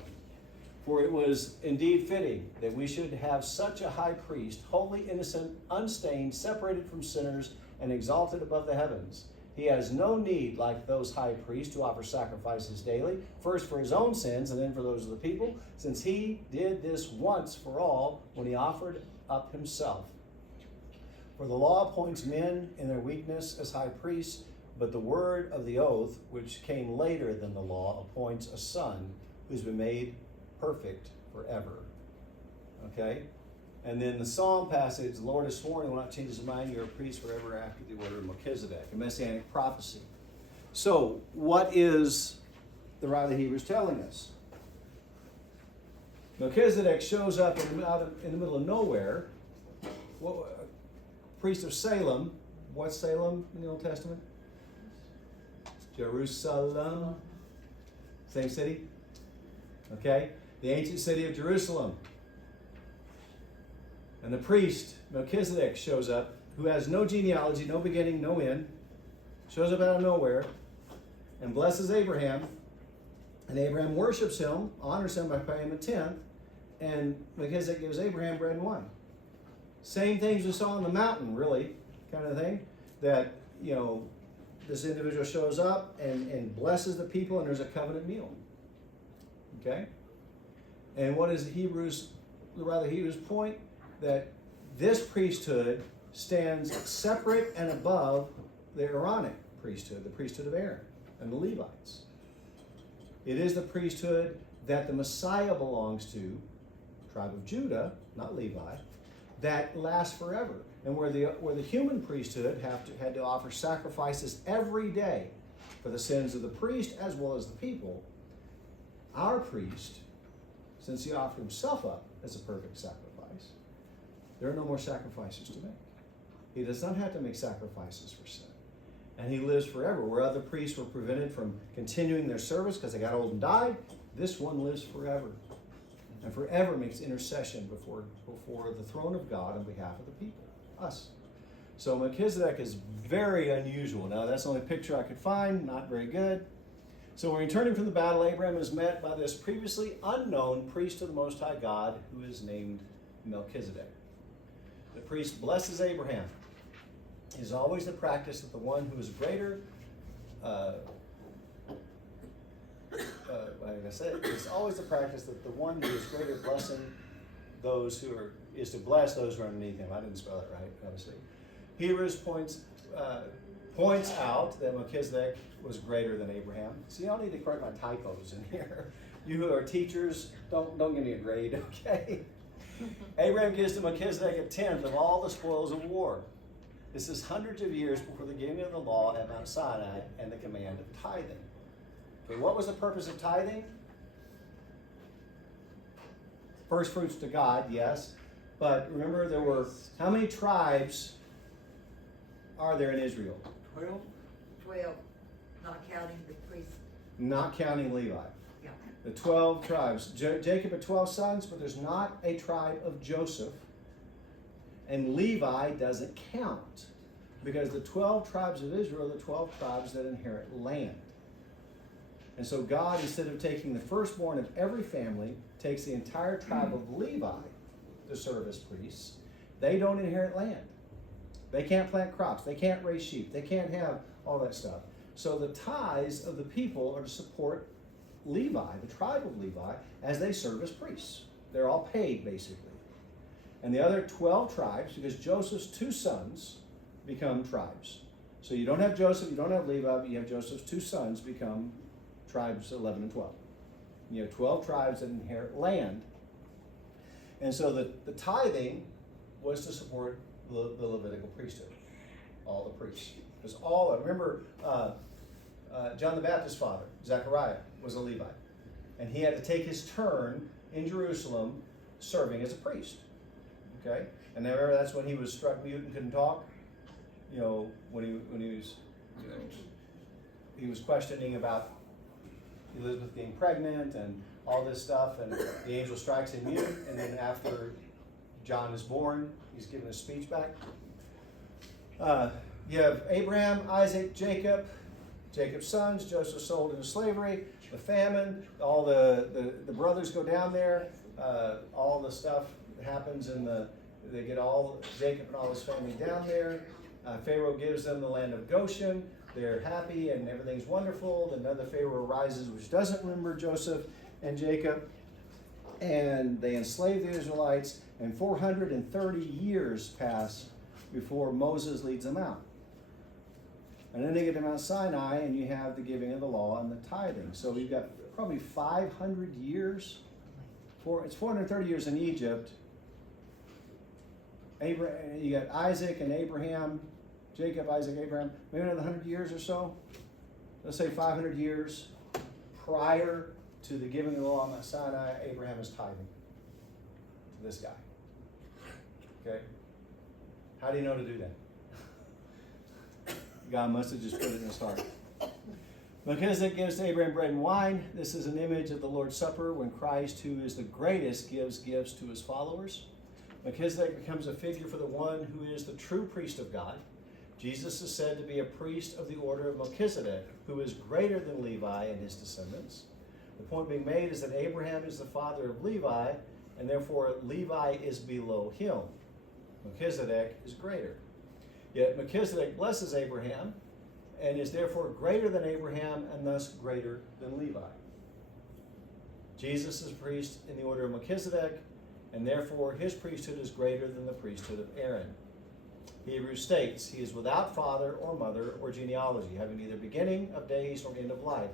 For it was indeed fitting that we should have such a high priest, holy, innocent, unstained, separated from sinners, and exalted above the heavens. He has no need, like those high priests, to offer sacrifices daily, first for his own sins and then for those of the people, since he did this once for all when he offered up himself. For the law appoints men in their weakness as high priests, but the word of the oath, which came later than the law, appoints a son who's been made perfect forever. Okay? And then the Psalm passage, the Lord has sworn and will not change his mind. You're a priest forever after the order of Melchizedek, a messianic prophecy. So, what is the writer of the Hebrews telling us? Melchizedek shows up in the middle of nowhere. Priest of Salem. What's Salem in the Old Testament? Jerusalem. Same city? Okay? The ancient city of Jerusalem. And the priest, Melchizedek, shows up, who has no genealogy, no beginning, no end, shows up out of nowhere, and blesses Abraham. And Abraham worships him, honors him by paying him a tenth, and Melchizedek gives Abraham bread and wine. Same things we saw on the mountain, really, kind of thing, that, this individual shows up and blesses the people, and there's a covenant meal. Okay? And what is Hebrews point? That this priesthood stands separate and above the Aaronic priesthood, the priesthood of Aaron and the Levites. It is the priesthood that the Messiah belongs to, tribe of Judah, not Levi, that lasts forever. And where the human priesthood had to offer sacrifices every day for the sins of the priest as well as the people, our priest, since he offered himself up as a perfect sacrifice, there are no more sacrifices to make. He does not have to make sacrifices for sin. And he lives forever. Where other priests were prevented from continuing their service because they got old and died, this one lives forever. And forever makes intercession before the throne of God on behalf of the people, us. So Melchizedek is very unusual. Now, that's the only picture I could find, not very good. So when returning from the battle, Abraham is met by this previously unknown priest of the Most High God, who is named Melchizedek. The priest blesses Abraham. It is always the practice that the one who is greater, like I said, it's always the practice that the one who is greater blessing is to bless those who are underneath him. I didn't spell it right, obviously. Hebrews points out that Melchizedek was greater than Abraham. See, I don't need to correct my typos in here. You who are teachers, don't give me a grade, okay? Abraham gives to Melchizedek a tenth of all the spoils of war. This is hundreds of years before the giving of the law at Mount Sinai and the command of tithing. Okay, what was the purpose of tithing? First fruits to God, yes. But remember, there were, how many tribes are there in Israel? 12, not counting the priests. Not counting Levi. Yeah. The 12 tribes. Jacob had 12 sons, but there's not a tribe of Joseph. And Levi doesn't count. Because the 12 tribes of Israel are the 12 tribes that inherit land. And so God, instead of taking the firstborn of every family, takes the entire tribe of Levi to serve as priests. They don't inherit land. They can't plant crops. They can't raise sheep. They can't have all that stuff. So the tithes of the people are to support Levi, the tribe of Levi, as they serve as priests. They're all paid, basically. And the other 12 tribes, because Joseph's 2 sons become tribes. So you don't have Joseph, you don't have Levi, but you have Joseph's 2 sons become tribes 11 and 12. You have 12 tribes that inherit land. And so the tithing was to support the Levitical priesthood, all the priests. Because remember, John the Baptist's father, Zechariah, was a Levite. And he had to take his turn in Jerusalem serving as a priest. Okay? And now remember, that's when he was struck mute and couldn't talk. You know, when he was, you know, he was questioning about Elizabeth being pregnant and all this stuff, and the angel strikes him mute, and then after John is born, he's given a speech back. You have Abraham, Isaac, Jacob, Jacob's sons, Joseph sold into slavery, the famine, all the brothers go down there, all the stuff that happens they get all, Jacob and all his family down there. Pharaoh gives them the land of Goshen. They're happy and everything's wonderful. Then another Pharaoh arises which doesn't remember Joseph and Jacob. And they enslave the Israelites. And 430 years pass before Moses leads them out. And then they get to Mount Sinai and you have the giving of the law and the tithing. So you've got probably 500 years. It's 430 years in Egypt. You got Isaac and Abraham, Jacob, Isaac, Abraham, maybe another 100 years or so. Let's say 500 years prior to the giving of the law on Mount Sinai, Abraham is tithing to this guy. Okay? How do you know to do that? God must have just put it in his heart. Melchizedek gives to Abraham bread and wine. This is an image of the Lord's Supper when Christ, who is the greatest, gives gifts to his followers. Melchizedek becomes a figure for the one who is the true priest of God. Jesus is said to be a priest of the order of Melchizedek, who is greater than Levi and his descendants. The point being made is that Abraham is the father of Levi, and therefore Levi is below him. Melchizedek is greater. Yet Melchizedek blesses Abraham and is therefore greater than Abraham and thus greater than Levi. Jesus is priest in the order of Melchizedek, and therefore his priesthood is greater than the priesthood of Aaron. Hebrews states, he is without father or mother or genealogy, having neither beginning of days nor end of life,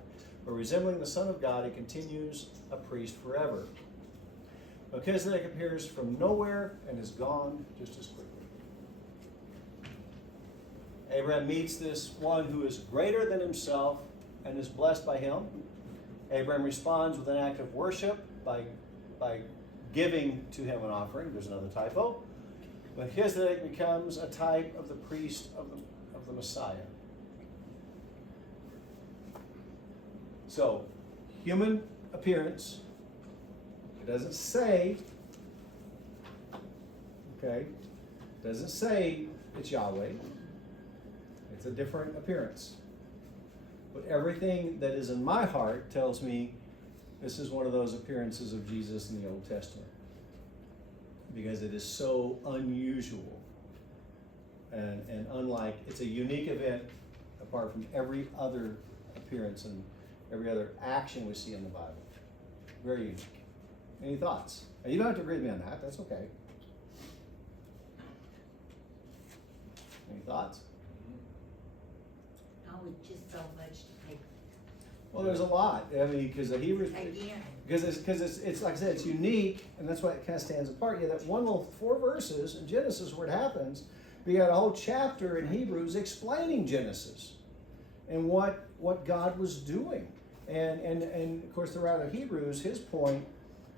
but resembling the Son of God, he continues a priest forever. Melchizedek appears from nowhere and is gone just as quickly. Abraham meets this one who is greater than himself and is blessed by him. Abraham responds with an act of worship by giving to him an offering. There's another typo. Melchizedek becomes a type of the priest of the Messiah. So, human appearance. It doesn't say, okay, it doesn't say it's Yahweh. It's a different appearance. But everything that is in my heart tells me this is one of those appearances of Jesus in the Old Testament. Because it is so unusual and unlike. It's a unique event apart from every other appearance and every other action we see in the Bible. Very unique. Any thoughts? Now, you don't have to agree with me on that. That's okay. Any thoughts? Oh, it's just so much to take. Well, there's a lot. I mean, because the Hebrews, Again. because it's like I said, it's unique, and that's why it kind of stands apart. You have that one little 4 verses in Genesis where it happens. But you got a whole chapter in Hebrews explaining Genesis and what God was doing, and of course the writer of Hebrews, his point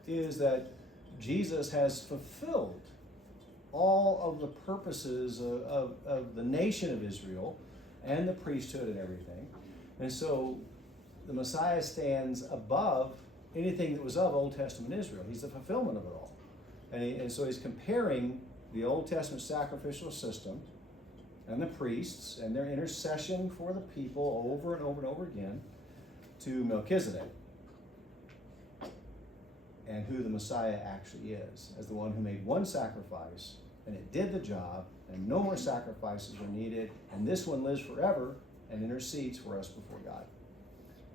is that Jesus has fulfilled all of the purposes of the nation of Israel and the priesthood and everything. And so the Messiah stands above anything that was of Old Testament Israel. He's the fulfillment of it all. And so he's comparing the Old Testament sacrificial system and the priests and their intercession for the people over and over and over again to Melchizedek and who the Messiah actually is, as the one who made one sacrifice and it did the job and no more sacrifices are needed, and this one lives forever and intercedes for us before God.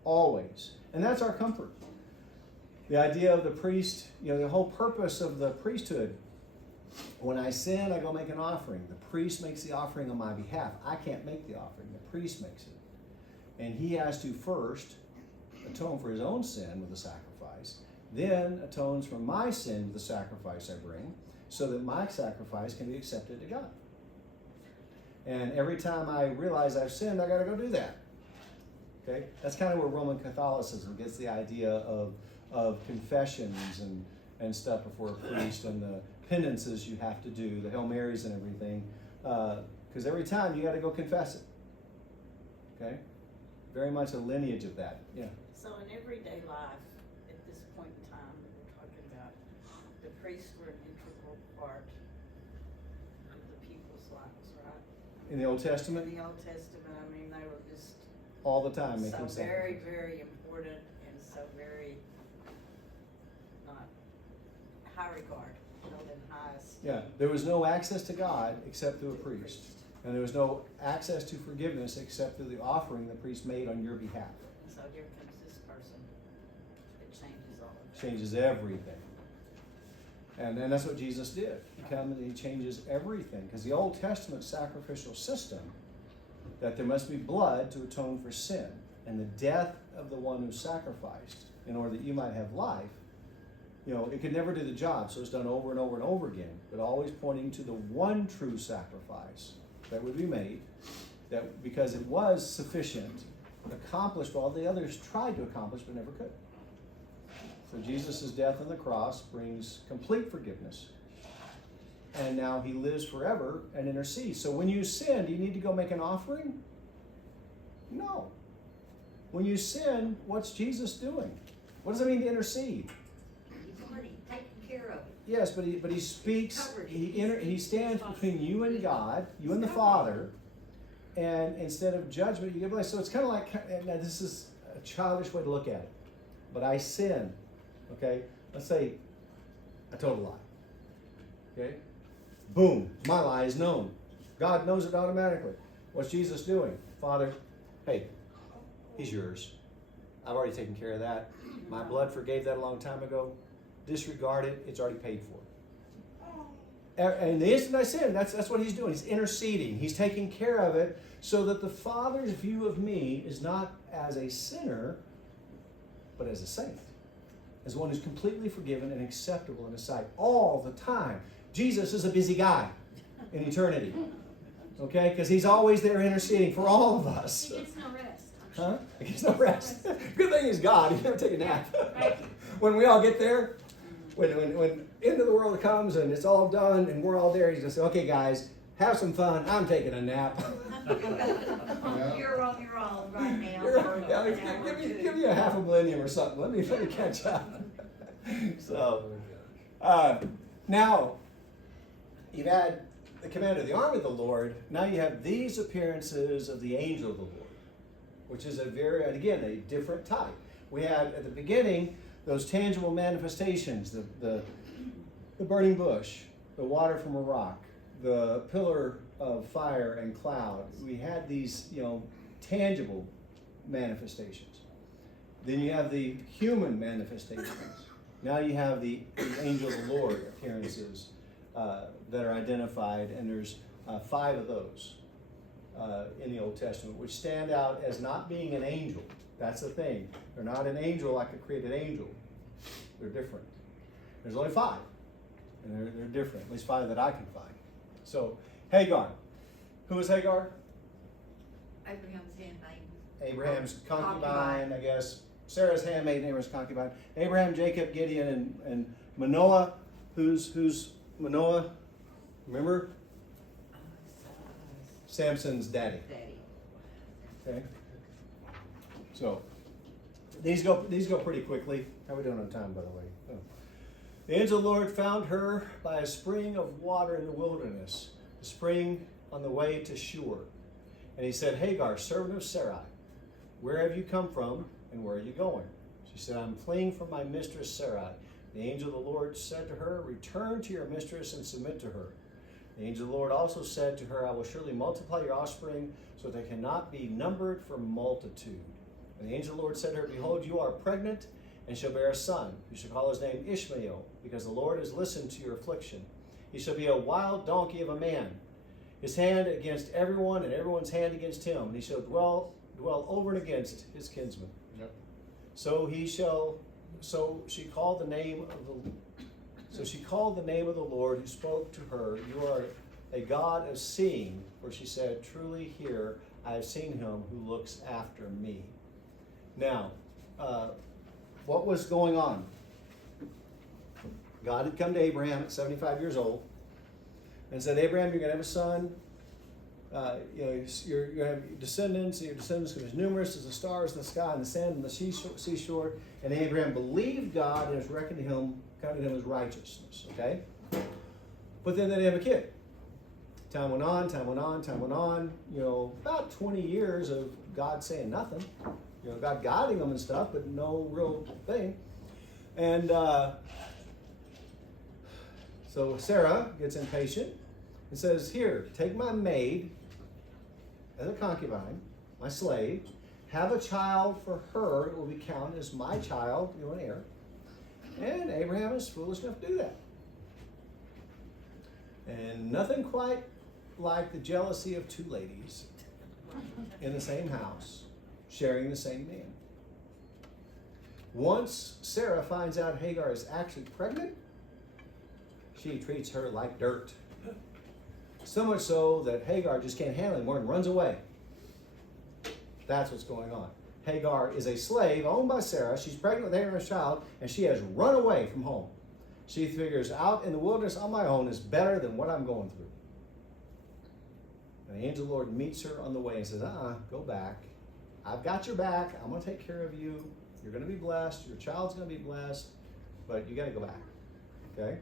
Always. And that's our comfort. The idea of the priest, the whole purpose of the priesthood. When I sin, I go make an offering. The priest makes the offering on my behalf. I can't make the offering. The priest makes it. And he has to first atone for his own sin with a sacrifice, then atones for my sin with the sacrifice I bring, so that my sacrifice can be accepted to God. And every time I realize I've sinned, I got to go do that. Okay? That's kind of where Roman Catholicism gets the idea of confessions and stuff before a priest, and the penances you have to do, the Hail Marys and everything, because every time you got to go confess it. Okay? Very much a lineage of that. Yeah. So in everyday life, at this point in time that we're talking about, the priests were an integral part of the people's lives, right? In the Old Testament, In the Old Testament, I mean, they were just all the time making so very, sacrifices. very important and so very not high regard, held in high esteem. Yeah, there was no access to God except through a priest. And there was no access to forgiveness except through the offering the priest made on your behalf. And so here comes this person. It changes all of that. Changes everything. And then that's what Jesus did. He comes and he changes everything. Because the Old Testament sacrificial system, that there must be blood to atone for sin, and the death of the one who sacrificed in order that you might have life, it could never do the job, so it's done over and over and over again, but always pointing to the one true sacrifice that would be made, that because it was sufficient, accomplished what all the others tried to accomplish but never could. So Jesus' death on the cross brings complete forgiveness, and now he lives forever and intercedes. So when you sin, do you need to go make an offering? No. When you sin, what's Jesus doing? What does it mean to intercede? He's already taken care of it. Yes, but he speaks. Covered. He stands between you and God, you and the Father, and instead of judgment, you give life. So it's kind of like, now this is a childish way to look at it, but I sin. Okay, let's say I told a lie. Okay, boom, my lie is known. God knows it automatically. What's Jesus doing? Father, hey, he's yours. I've already taken care of that. My blood forgave that a long time ago. Disregard it. It's already paid for. And the instant I sin, that's what he's doing. He's interceding. He's taking care of it so that the Father's view of me is not as a sinner, but as a saint. As one who's completely forgiven and acceptable in his sight all the time. Jesus is a busy guy in eternity. Okay? Because he's always there interceding for all of us. He gets no rest. Huh? He gets no rest. Good thing he's God. He never take a nap. Right. When we all get there, when end of the world comes and it's all done and we're all there, he's just say, okay guys, have some fun. I'm taking a nap. You're on your own right now. Give me a half a millennium or something. Let me catch up. So now you've had the commander of the army of the Lord. Now you have these appearances of the angel of the Lord, which is a different type. We had at the beginning those tangible manifestations, the burning bush, the water from a rock, the pillar of fire and cloud. We had these, tangible manifestations. Then you have the human manifestations. Now you have the angel of the Lord appearances that are identified, and there's 5 of those in the Old Testament, which stand out as not being an angel. That's the thing. They're not an angel like a created angel. They're different. There's only 5, and they're different. At least 5 that I can find. So Hagar. Who was Hagar? Abraham's handmaid. Abraham's concubine, I guess. Sarah's handmaid, Abraham's concubine. Abraham, Jacob, Gideon, and Manoah. Who's Manoah? Remember? Samson's daddy. Okay. So these go pretty quickly. How are we doing on time, by the way? Oh. The angel of the Lord found her by a spring of water in the wilderness. The spring on the way to Shur. And he said, Hagar, servant of Sarai, where have you come from and where are you going? She said, I'm fleeing from my mistress Sarai. The angel of the Lord said to her, return to your mistress and submit to her. The angel of the Lord also said to her, I will surely multiply your offspring so that they cannot be numbered for multitude. And the angel of the Lord said to her, behold, you are pregnant and shall bear a son. You shall call his name Ishmael, because the Lord has listened to your affliction. He shall be a wild donkey of a man, his hand against everyone and everyone's hand against him. And he shall dwell over and against his kinsmen. Yep. So she called the name of the Lord who spoke to her, you are a God of seeing, for she said, truly here I have seen him who looks after me. Now, what was going on? God had come to Abraham at 75 years old and said, Abraham, you're going to have a son. You're going to have descendants, and your descendants are as numerous as the stars in the sky and the sand and the seashore. And Abraham believed God and was reckoned to him, counted him as righteousness. Okay? But then they didn't have a kid. Time went on. About 20 years of God saying nothing. God guiding them and stuff, but no real thing. And so Sarah gets impatient and says, here, take my maid as a concubine, my slave, have a child for her, it will be counted as my child, an heir. And Abraham is foolish enough to do that. And nothing quite like the jealousy of two ladies in the same house, sharing the same man. Once Sarah finds out Hagar is actually pregnant, she treats her like dirt. So much so that Hagar just can't handle it anymore and runs away. That's what's going on. Hagar is a slave owned by Sarah. She's pregnant with Hagar's child, and she has run away from home. She figures out in the wilderness on my own is better than what I'm going through. And the angel of the Lord meets her on the way and says, go back. I've got your back. I'm going to take care of you. You're going to be blessed. Your child's going to be blessed. But you got to go back. Okay?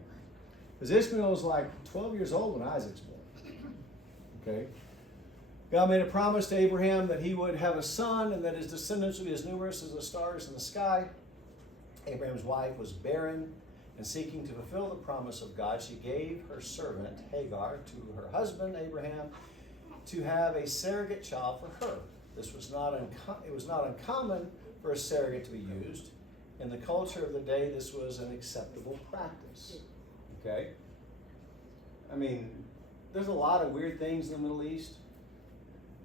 Because Ishmael was like 12 years old when Isaac's born. Okay? God made a promise to Abraham that he would have a son and that his descendants would be as numerous as the stars in the sky. Abraham's wife was barren, and seeking to fulfill the promise of God, she gave her servant Hagar to her husband Abraham to have a surrogate child for her. This was it was not uncommon for a surrogate to be used. In the culture of the day, this was an acceptable practice. Okay? I mean, there's a lot of weird things in the Middle East.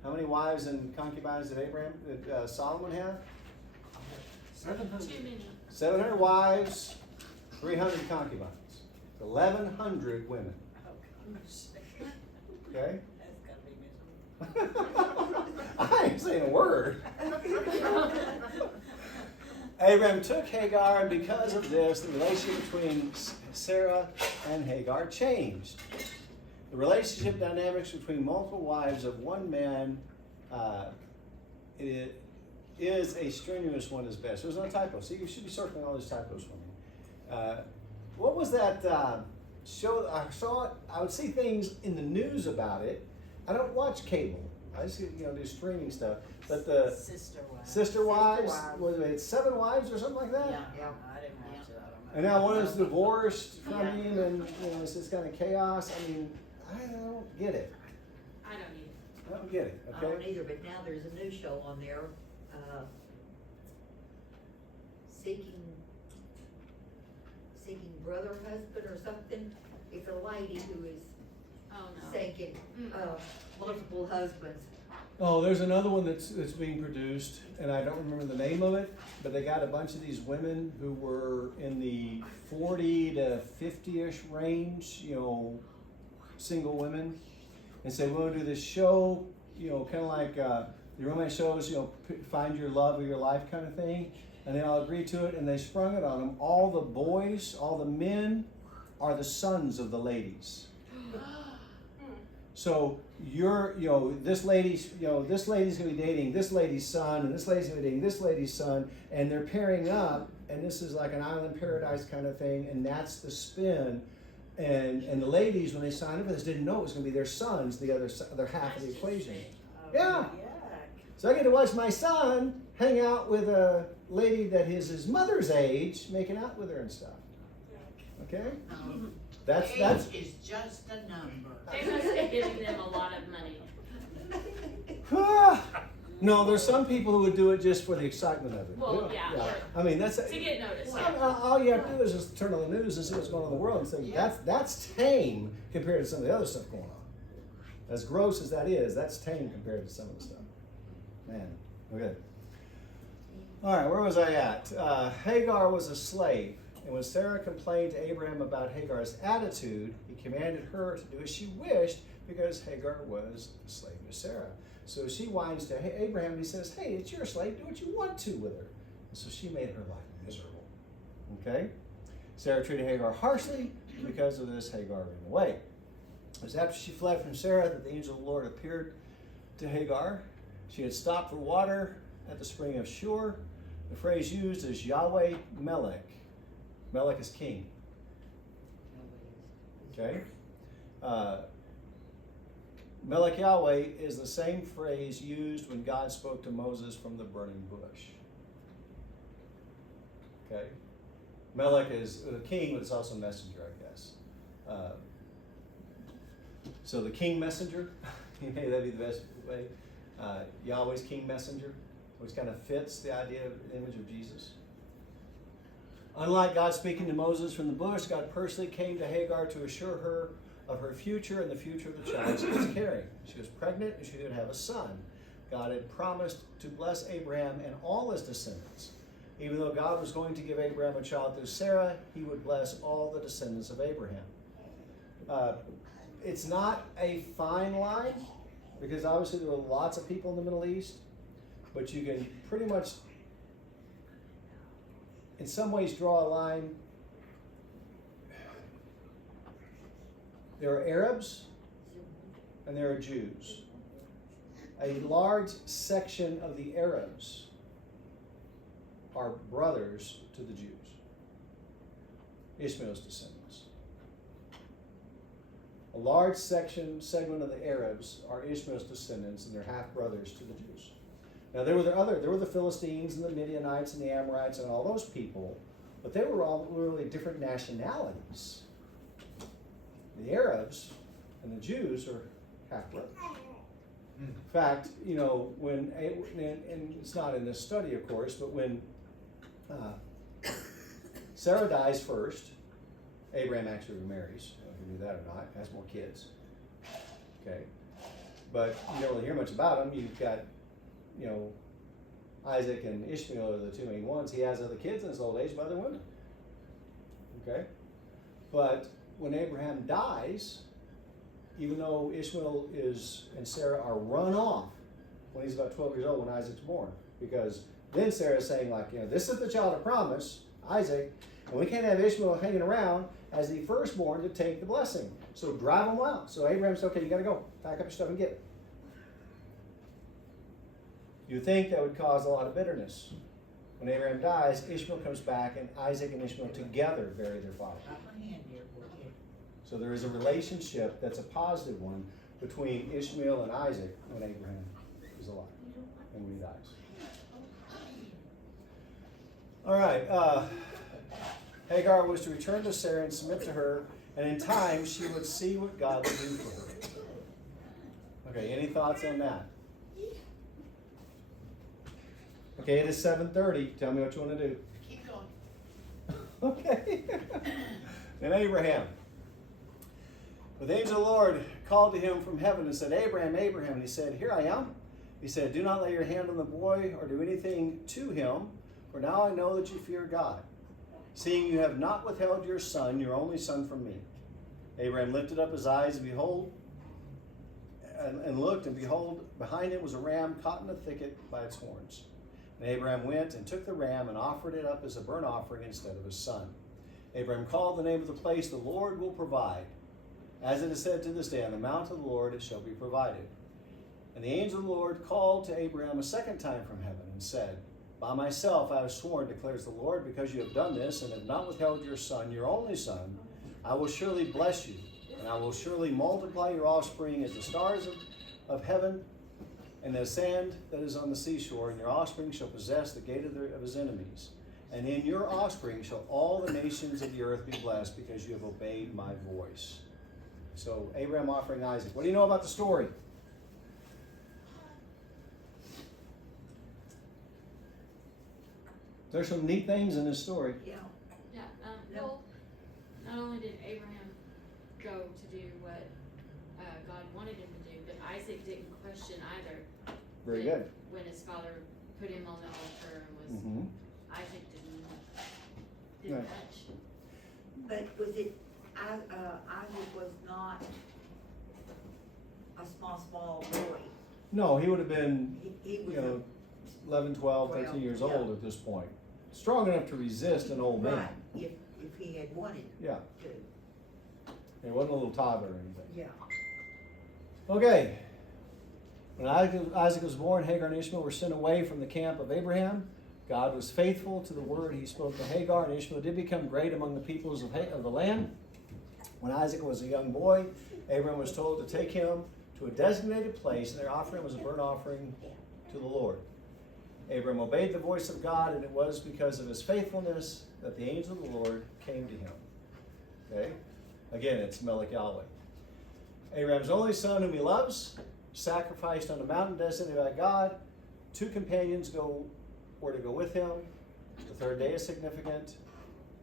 How many wives and concubines did Solomon have? 700. Too many. 700 wives, 300 concubines, 1,100 women. Okay? That's gotta be miserable. I ain't saying a word. Abraham took Hagar, and because of this, the relationship between Sarah and Hagar changed. The relationship dynamics between multiple wives of one man it is a strenuous one as best. There's no typo. See, you should be circling all these typos for me. What was that show? I saw it. I would see things in the news about it. I don't watch cable. I just do streaming stuff. But the Sister Wives, was it 7 wives or something like that? Yeah. I didn't watch it. I don't know. And now one is divorced from him, and it's just kind of chaos. I mean, I don't get it. I don't either. I don't get it. I Okay. don't either, but now there's a new show on there, Seeking Brother Husband or something. It's a lady who is Oh, no. seeking multiple husbands. Oh, there's another one that's being produced, and I don't remember the name of it, but they got a bunch of these women who were in the 40 to 50-ish range, single women, and say, we'll do this show, kind of like the romance shows, find your love of your life kind of thing, and they all agreed to it, and they sprung it on them. All the boys, all the men are the sons of the ladies. So this lady's gonna be dating this lady's son, and this lady's gonna be dating this lady's son, and they're pairing up, and this is like an island paradise kind of thing, and that's the spin And the ladies, when they signed up for this, didn't know it was going to be their sons, the other half of the equation. Oh, Yeah. yuck. So I get to watch my son hang out with a lady that is his mother's age, making out with her and stuff. Okay? That's Age is just a number. They must be giving them a lot of money. No, there's some people who would do it just for the excitement of it. Well, yeah, sure. I mean, that's To get noticed, Well, yeah. all you have to do is just turn on the news and see what's going on in the world and say that's tame compared to some of the other stuff going on. As gross as that is, that's tame compared to some of the stuff. Man, okay. All right, where was I at? Hagar was a slave, and when Sarah complained to Abraham about Hagar's attitude, he commanded her to do as she wished because Hagar was a slave to Sarah. So she whines to Abraham and he says, hey, it's your slave, do what you want to with her. And so she made her life miserable. Okay? Sarah treated Hagar harshly. Because of this, Hagar ran away. It was after she fled from Sarah that the angel of the Lord appeared to Hagar. She had stopped for water at the spring of Shur. The phrase used is Yahweh Melech. Melech is king. Okay? Melech Yahweh is the same phrase used when God spoke to Moses from the burning bush. Okay? Melech is a king, but it's also messenger, I guess. So the king messenger, maybe that'd be the best way. Yahweh's king messenger, which kind of fits the idea of the image of Jesus. Unlike God speaking to Moses from the bush, God personally came to Hagar to assure her of her future and the future of the child she was carrying. She was pregnant and she would have a son. God had promised to bless Abraham and all his descendants. Even though God was going to give Abraham a child through Sarah, he would bless all the descendants of Abraham. It's not a fine line, because obviously there were lots of people in the Middle East, but you can pretty much, in some ways, draw a line. There are Arabs and there are Jews. A large section of the Arabs are brothers to the Jews, Ishmael's descendants. A large segment of the Arabs are Ishmael's descendants, and they're half brothers to the Jews. Now there were the Philistines and the Midianites and the Amorites and all those people, but they were all really different nationalities. The Arabs and the Jews are half brothers. In fact, when, and it's not in this study, of course, but when Sarah dies first, Abraham actually remarries. I don't know if you knew that or not. Has more kids. Okay, but you don't really hear much about him. You've got, Isaac and Ishmael are the two main ones. He has other kids in his old age by other women. Okay, but when Abraham dies, even though Ishmael and Sarah are run off when he's about 12 years old when Isaac's born, because then Sarah's saying this is the child of promise, Isaac, and we can't have Ishmael hanging around as the firstborn to take the blessing. So drive him out. So Abraham said, okay, you got to go. Pack up your stuff and get it. You'd think that would cause a lot of bitterness. When Abraham dies, Ishmael comes back, and Isaac and Ishmael together bury their father. So there is a relationship that's a positive one between Ishmael and Isaac when Abraham is alive and when he dies. All right. Hagar was to return to Sarah and submit to her, and in time she would see what God would do for her. Okay, any thoughts on that? Okay, it is 7:30. Tell me what you want to do. Keep going. Okay. Then Abraham. But the angel of the Lord called to him from heaven and said, Abraham, Abraham. And he said, here I am. He said, do not lay your hand on the boy or do anything to him, for now I know that you fear God, seeing you have not withheld your son, your only son, from me. Abraham lifted up his eyes and looked, and behold, behind him was a ram caught in a thicket by its horns. And Abraham went and took the ram and offered it up as a burnt offering instead of his son. Abraham called the name of the place, the Lord will provide. As it is said to this day, on the mount of the Lord it shall be provided. And the angel of the Lord called to Abraham a second time from heaven and said, by myself I have sworn, declares the Lord, because you have done this and have not withheld your son, your only son, I will surely bless you, and I will surely multiply your offspring as the stars of heaven and the sand that is on the seashore, and your offspring shall possess the gate of his enemies. And in your offspring shall all the nations of the earth be blessed, because you have obeyed my voice. So Abraham offering Isaac. What do you know about the story? There's some neat things in this story. Yeah. Yeah, No. well, not only did Abraham go to do what God wanted him to do, but Isaac didn't question either. Very when- good. When his father put him on the altar and was, Mm-hmm. Isaac didn't Right. much. But was it, Isaac was not a small boy. No, he would have been, He was you know, 11, 12, 13 years yeah. old at this point. Strong enough to resist an old man. Right, if he had wanted Yeah, to, he wasn't a little toddler or anything. yeah. Okay. When Isaac was born, Hagar and Ishmael were sent away from the camp of Abraham. God was faithful to the word he spoke to Hagar, and Ishmael did become great among the peoples of the land. When Isaac was a young boy, Abraham was told to take him to a designated place, and their offering was a burnt offering to the Lord. Abraham obeyed the voice of God, and it was because of his faithfulness that the angel of the Lord came to him. Okay? Again, it's Melech Yahweh. Abraham's only son, whom he loves, sacrificed on a mountain designated by God. 2 companions were to go with him. The third day is significant.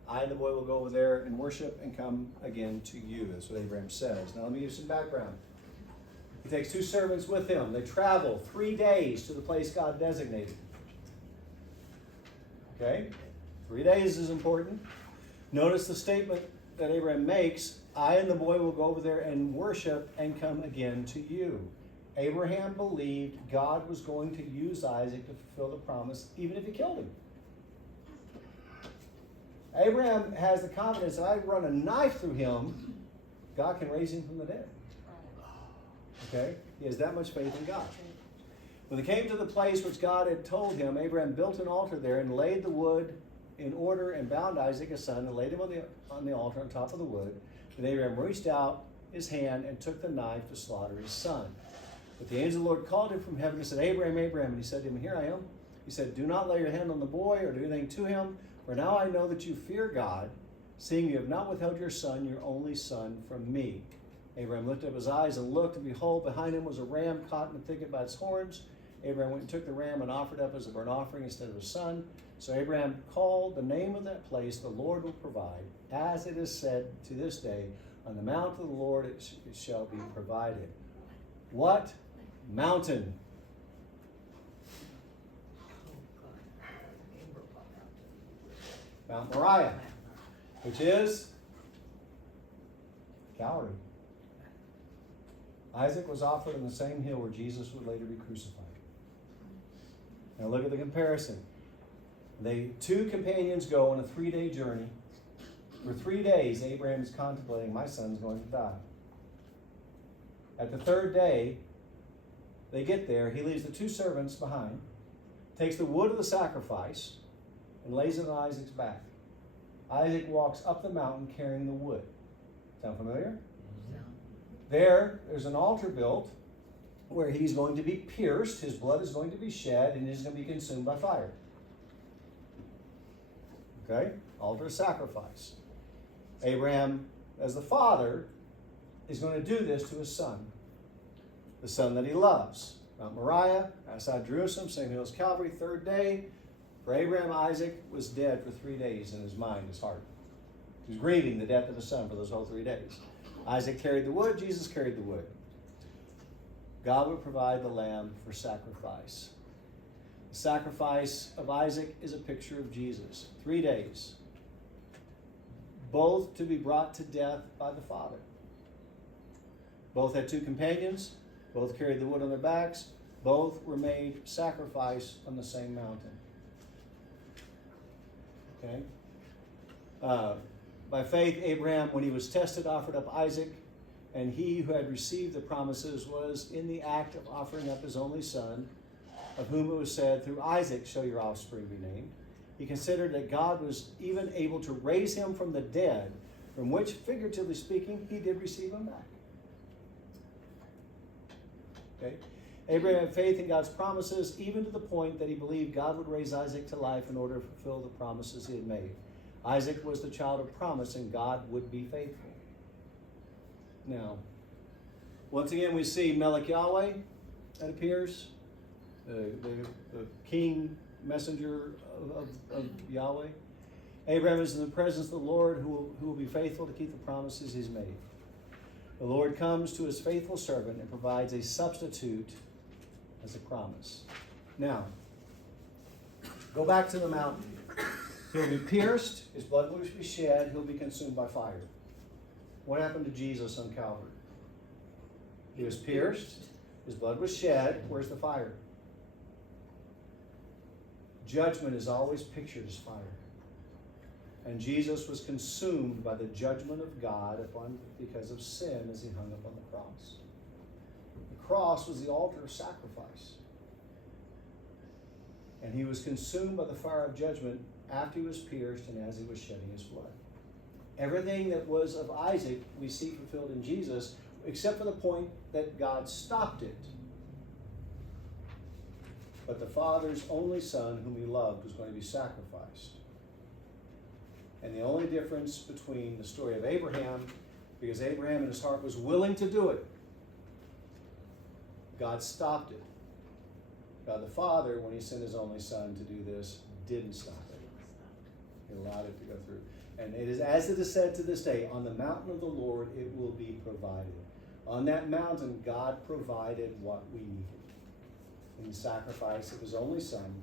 I and the boy will go over there and worship and come again to you. That's what Abraham says. Now let me give you some background. He takes 2 servants with him. They travel 3 days to the place God designated. Okay? 3 days is important. Notice the statement that Abraham makes, I and the boy will go over there and worship and come again to you. Abraham believed God was going to use Isaac to fulfill the promise, even if he killed him. Abraham has the confidence that I run a knife through him, God can raise him from the dead. Okay? He has that much faith in God. When they came to the place which God had told him, Abraham built an altar there and laid the wood in order and bound Isaac his son and laid him on the altar on top of the wood. Then Abraham reached out his hand and took the knife to slaughter his son. But the angel of the Lord called him from heaven and said, Abraham, Abraham. And he said to him, Here I am. He said, Do not lay your hand on the boy or do anything to him, for now I know that you fear God, seeing you have not withheld your son, your only son, from me. Abraham lifted up his eyes and looked, and behold, behind him was a ram caught in the thicket by its horns. Abraham went and took the ram and offered up as a burnt offering instead of his son. So Abraham called the name of that place, The Lord Will Provide, as it is said to this day, On the mount of the Lord it shall be provided. What mountain? Mount Moriah, which is Calvary. Isaac was offered on the same hill where Jesus would later be crucified. Now look at the comparison. 2 companions go on a 3-day journey. For 3 days, Abraham is contemplating, my son's going to die. At the 3rd day, they get there. He leaves the 2 servants behind, takes the wood of the sacrifice, and lays it on Isaac's back. Isaac walks up the mountain carrying the wood. Sound familiar? There's an altar built where he's going to be pierced, his blood is going to be shed, and he's going to be consumed by fire. Okay? Altar of sacrifice. Abraham, as the father, is going to do this to his son, the son that he loves. Mount Moriah, outside Jerusalem, same hill as Calvary, 3rd day. For Abraham, Isaac was dead for 3 days in his mind, his heart. He was grieving the death of his son for those whole 3 days. Isaac carried the wood, Jesus carried the wood. God would provide the lamb for sacrifice. The sacrifice of Isaac is a picture of Jesus. 3 days. Both to be brought to death by the Father. Both had 2 companions. Both carried the wood on their backs. Both were made sacrifice on the same mountain. Okay? By faith, Abraham, when he was tested, offered up Isaac, and he who had received the promises was in the act of offering up his only son, of whom it was said, Through Isaac shall your offspring be named. He considered that God was even able to raise him from the dead, from which, figuratively speaking, he did receive them back. Okay? Abraham had faith in God's promises, even to the point that he believed God would raise Isaac to life in order to fulfill the promises he had made. Isaac was the child of promise, and God would be faithful. Now, once again, we see Melech Yahweh that appears, the king messenger of Yahweh. Abraham is in the presence of the Lord who will be faithful to keep the promises he's made. The Lord comes to his faithful servant and provides a substitute as a promise. Now, go back to the mountain. He'll be pierced, his blood will be shed, he'll be consumed by fire. What happened to Jesus on Calvary? He was pierced, his blood was shed. Where's the fire? Judgment is always pictured as fire. And Jesus was consumed by the judgment of God because of sin as he hung up on the cross. The cross was the altar of sacrifice. And he was consumed by the fire of judgment after he was pierced and as he was shedding his blood. Everything that was of Isaac we see fulfilled in Jesus, except for the point that God stopped it. But the Father's only Son, whom he loved, was going to be sacrificed. And the only difference between the story of Abraham, because Abraham in his heart was willing to do it, God stopped it. God the Father, when he sent his only Son to do this, didn't stop it. He allowed it to go through. And it is as it is said to this day, on the mountain of the Lord it will be provided. On that mountain, God provided what we needed in the sacrifice of his only Son,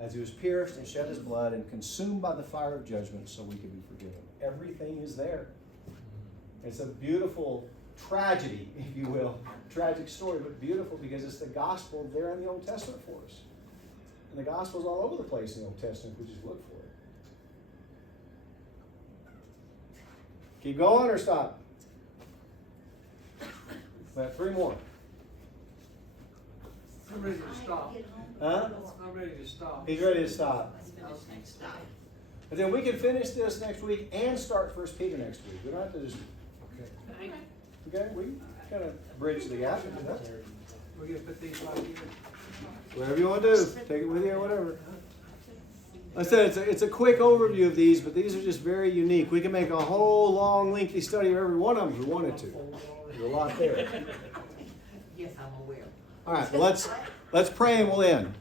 as he was pierced and shed his blood and consumed by the fire of judgment so we could be forgiven. Everything is there. It's a beautiful tragedy, if you will, tragic story, but beautiful because it's the gospel there in the Old Testament for us. And the gospel's all over the place in the Old Testament if we just look for it. Keep going or stop? We have 3 more. I'm ready to stop. Huh? I'm ready to stop. He's ready to stop. Let's finish next time. But then we can finish this next week and start 1 Peter next week. We don't have to just, okay? We can kind of bridge the gap and do that. We're gonna put these right here. Whatever you want to do. Take it with you or whatever. Like I said, it's a quick overview of these, but these are just very unique. We can make a whole long, lengthy study of every one of them if we wanted to. There's a lot there. Yes, I'm aware. All right, well, let's pray and we'll end.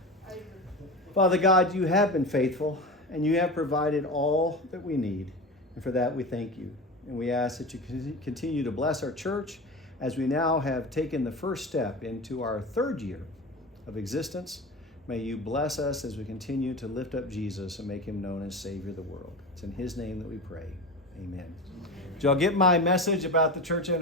Father God, you have been faithful and you have provided all that we need. And for that, we thank you. And we ask that you continue to bless our church as we now have taken the first step into our 3rd year of existence. May you bless us as we continue to lift up Jesus and make him known as Savior of the world. It's in his name that we pray. Amen. Did y'all get my message about the church anniversary?